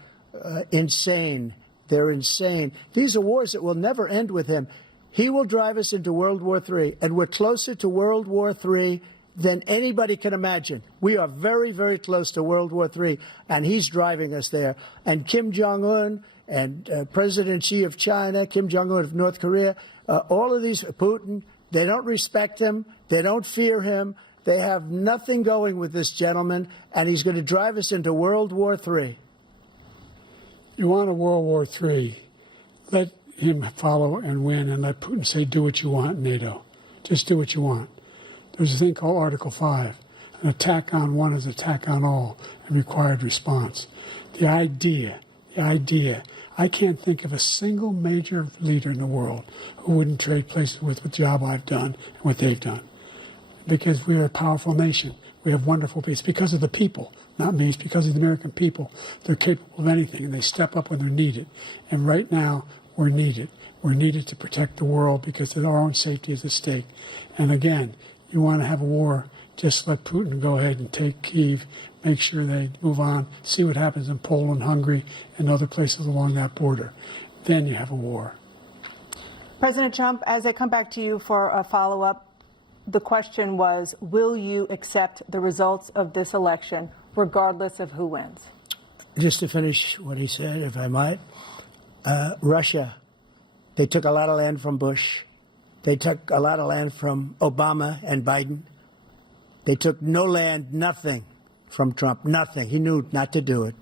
insane. They're insane. These are wars that will never end with him. He will drive us into World War III, and we're closer to World War III than anybody can imagine. We are very, very close to World War III, and he's driving us there. And Kim Jong-un and President Xi of China, Kim Jong-un of North Korea, all of these, Putin, they don't respect him. They don't fear him. They have nothing going with this gentleman, and he's going to drive us into World War III. You want a World War III, let him follow and win, and let Putin say, do what you want, NATO. Just do what you want. There's a thing called Article 5. An attack on one is an attack on all, and required response. The idea, I can't think of a single major leader in the world who wouldn't trade places with the job I've done and what they've done. Because we are a powerful nation. We have wonderful people. It's because of the people, not me. It's because of the American people. They're capable of anything, and they step up when they're needed. And right now, we're needed. We're needed to protect the world because our own safety is at stake. And again, you want to have a war, just let Putin go ahead and take Kyiv, make sure they move on, see what happens in Poland, Hungary, and other places along that border. Then you have a war. President Trump, as I come back to you for a follow-up, the question was, will you accept the results of this election, regardless of who wins? Just to finish what he said, if I might, Russia, they took a lot of land from Bush. They took a lot of land from Obama and Biden. They took no land, nothing from Trump, nothing. He knew not to do it.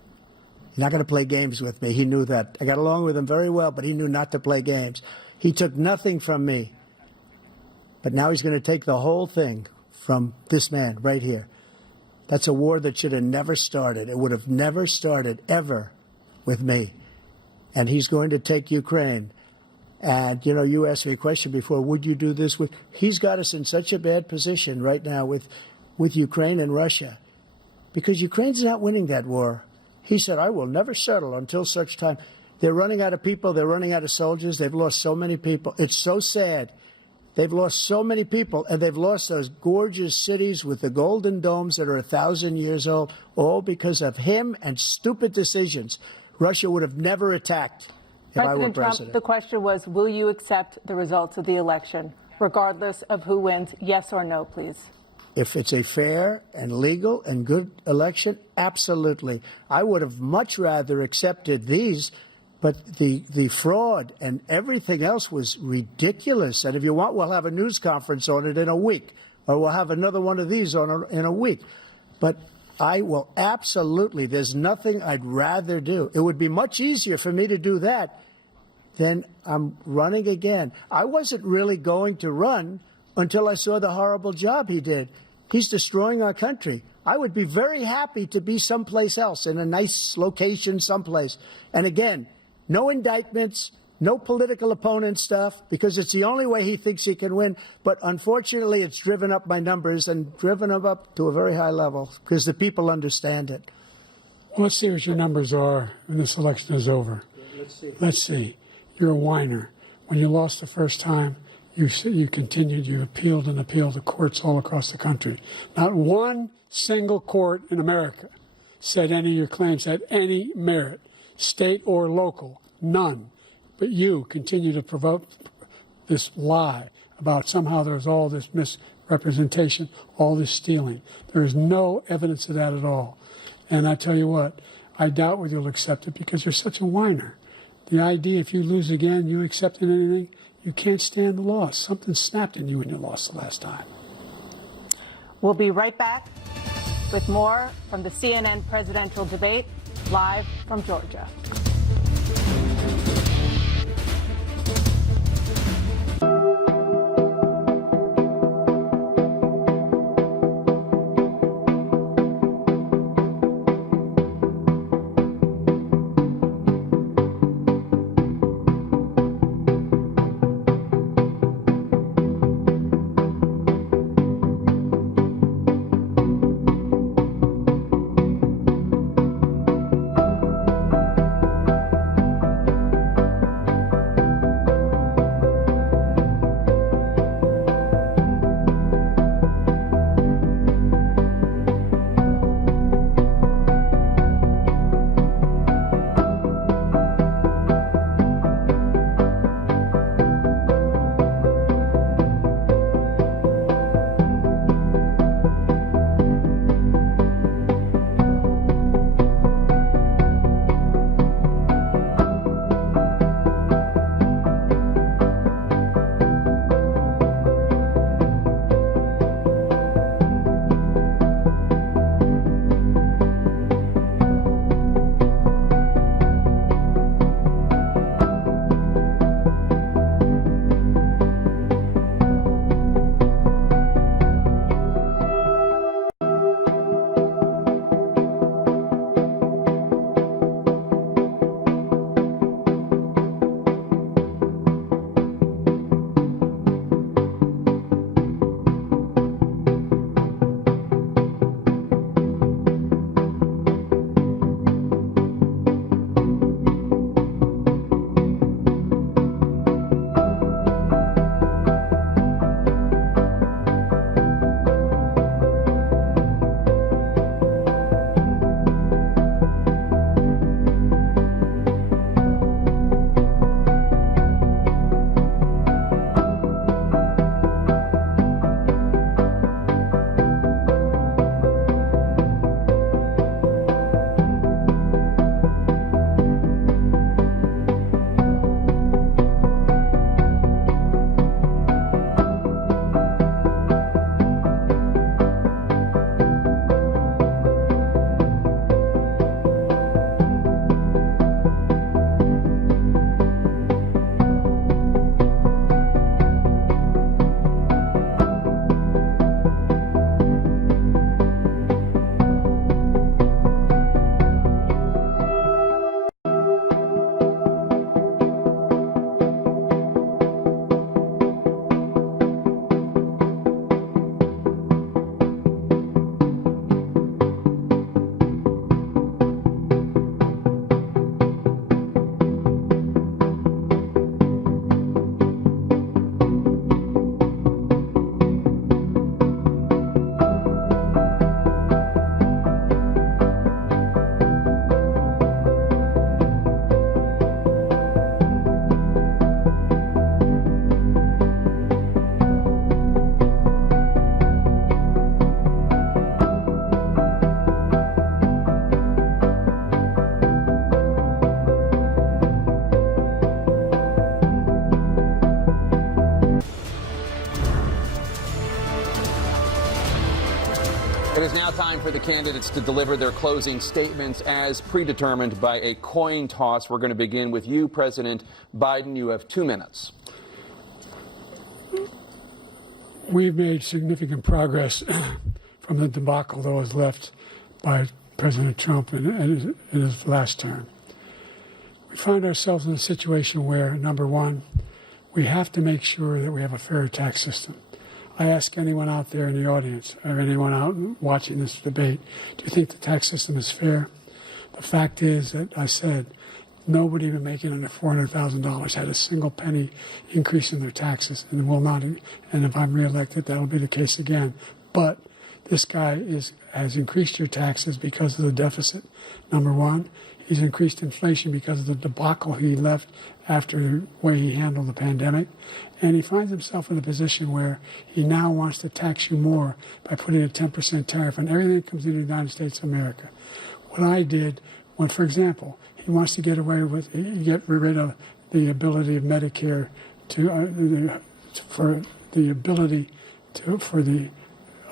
He's not going to play games with me. He knew that. I got along with him very well, but he knew not to play games. He took nothing from me. But now he's going to take the whole thing from this man right here. That's a war that should have never started. It would have never started ever with me. And he's going to take Ukraine. And, you know, you asked me a question before, would you do this with? He's got us in such a bad position right now with Ukraine and Russia, because Ukraine's not winning that war. He said, I will never settle until such time. They're running out of people. They're running out of soldiers. They've lost so many people. It's so sad. They've lost so many people, and they've lost those gorgeous cities with the golden domes that are 1,000 years old, all because of him and stupid decisions. Russia would have never attacked if I were president. President Trump, the question was, will you accept the results of the election, regardless of who wins? Yes or no, please. If it's a fair and legal and good election, absolutely. I would have much rather accepted these, but the fraud and everything else was ridiculous. And if you want, we'll have a news conference on it in a week, or we'll have another one of these in a week. But I will absolutely, there's nothing I'd rather do. It would be much easier for me to do that than I'm running again. I wasn't really going to run until I saw the horrible job he did. He's destroying our country. I would be very happy to be someplace else, in a nice location someplace. And again, no indictments, no political opponent stuff, because it's the only way he thinks he can win. But unfortunately, it's driven up my numbers and driven them up to a very high level because the people understand it. Well, let's see what your numbers are when this election is over. Let's see. You're a whiner. When you lost the first time, You continued, you appealed and appealed to courts all across the country. Not one single court in America said any of your claims had any merit, state or local, none. But you continue to provoke this lie about somehow there was all this misrepresentation, all this stealing. There is no evidence of that at all. And I tell you what, I doubt whether you'll accept it because you're such a whiner. The idea if you lose again, you accepting anything, you can't stand the loss. Something snapped in you when you lost the last time. We'll be right back with more from the CNN presidential debate, live from Georgia. It is now time for the candidates to deliver their closing statements as predetermined by a coin toss. We're going to begin with you, President Biden. You have 2 minutes. We've made significant progress from the debacle that was left by President Trump in his last term. We find ourselves in a situation where, number one, we have to make sure that we have a fair tax system. I ask anyone out there in the audience or anyone out watching this debate, do you think the tax system is fair? The fact is that I said Nobody even making under $400,000 had a single penny increase in their taxes, and will not. And if I'm reelected, that'll be the case again. But this guy has increased your taxes because of the deficit, number one. He's increased inflation because of the debacle he left after the way he handled the pandemic. And he finds himself in a position where he now wants to tax you more by putting a 10% tariff on everything that comes into the United States of America. What I did, when, for example, he wants to get rid of the ability of Medicare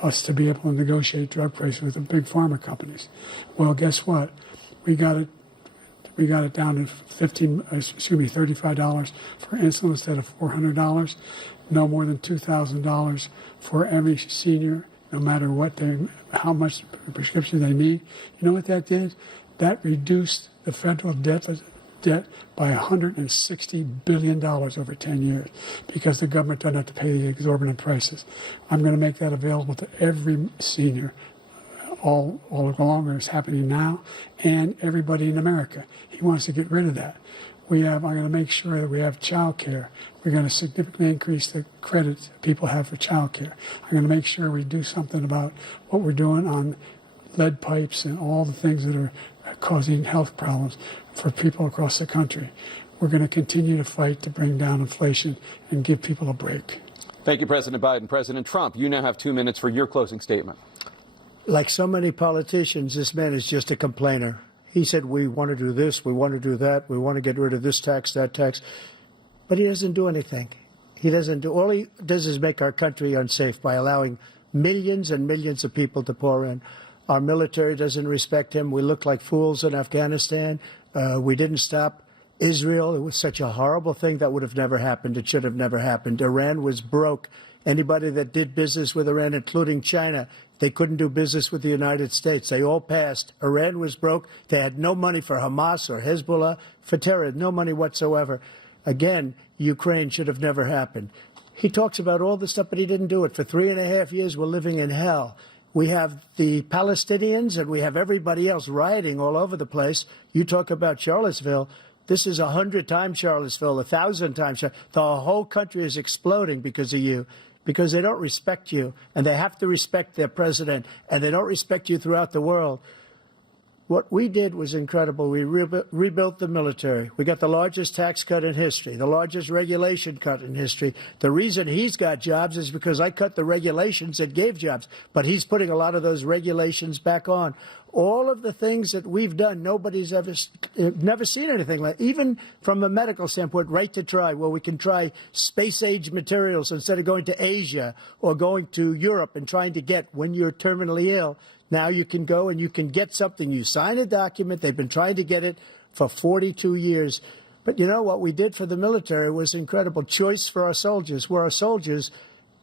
us to be able to negotiate drug prices with the big pharma companies. Well, guess what? We got it down to $35 for insulin instead of $400. No more than $2,000 for every senior, no matter how much prescription they need. You know what that did? That reduced the federal debt by $160 billion over 10 years because the government doesn't have to pay the exorbitant prices. I'm going to make that available to every senior all along, it's happening now, and everybody in America. He wants to get rid of that. I'm going to make sure that we have child care. We're going to significantly increase the credit people have for child care. I'm going to make sure we do something about what we're doing on lead pipes and all the things that are causing health problems for people across the country. We're going to continue to fight to bring down inflation and give people a break. Thank you, President Biden. President Trump, you now have 2 minutes for your closing statement. Like so many politicians, this man is just a complainer. He said, we want to do this, we want to do that, we want to get rid of this tax, that tax. But he doesn't do anything. All he does is make our country unsafe by allowing millions and millions of people to pour in. Our military doesn't respect him. We look like fools in Afghanistan. We didn't stop Israel. It was such a horrible thing that would have never happened. It should have never happened. Iran was broke. Anybody that did business with Iran, including China, they couldn't do business with the United States. They all passed. Iran was broke. They had no money for Hamas or Hezbollah, for terror, no money whatsoever. Again, Ukraine should have never happened. He talks about all this stuff, but he didn't do it. For 3.5 years, we're living in hell. We have the Palestinians and we have everybody else rioting all over the place. You talk about Charlottesville. This is 100 times Charlottesville, 1,000 times. The whole country is exploding because of you, because they don't respect you, and they have to respect their president, and they don't respect you throughout the world. What we did was incredible. We rebuilt the military. We got the largest tax cut in history, the largest regulation cut in history. The reason he's got jobs is because I cut the regulations that gave jobs, but he's putting a lot of those regulations back on. All of the things that we've done, nobody's never seen anything like. Even from a medical standpoint, right to try, where we can try space-age materials instead of going to Asia or going to Europe and trying to get when you're terminally ill. Now you can go and you can get something. You sign a document. They've been trying to get it for 42 years. But you know what we did for the military was incredible. Choice for our soldiers, where our soldiers,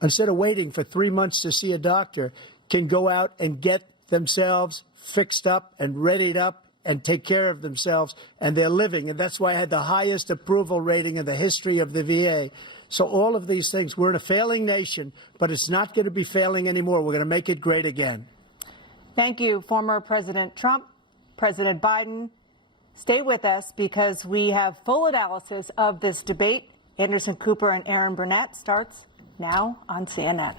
instead of waiting for 3 months to see a doctor, can go out and get themselves fixed up and readied up and take care of themselves, and they're living. And that's why I had the highest approval rating in the history of the VA. So all of these things, we're in a failing nation, but it's not going to be failing anymore. We're going to make it great again. Thank you, former President Trump. President Biden, stay with us because we have full analysis of this debate. Anderson Cooper and Aaron Burnett starts now on CNN.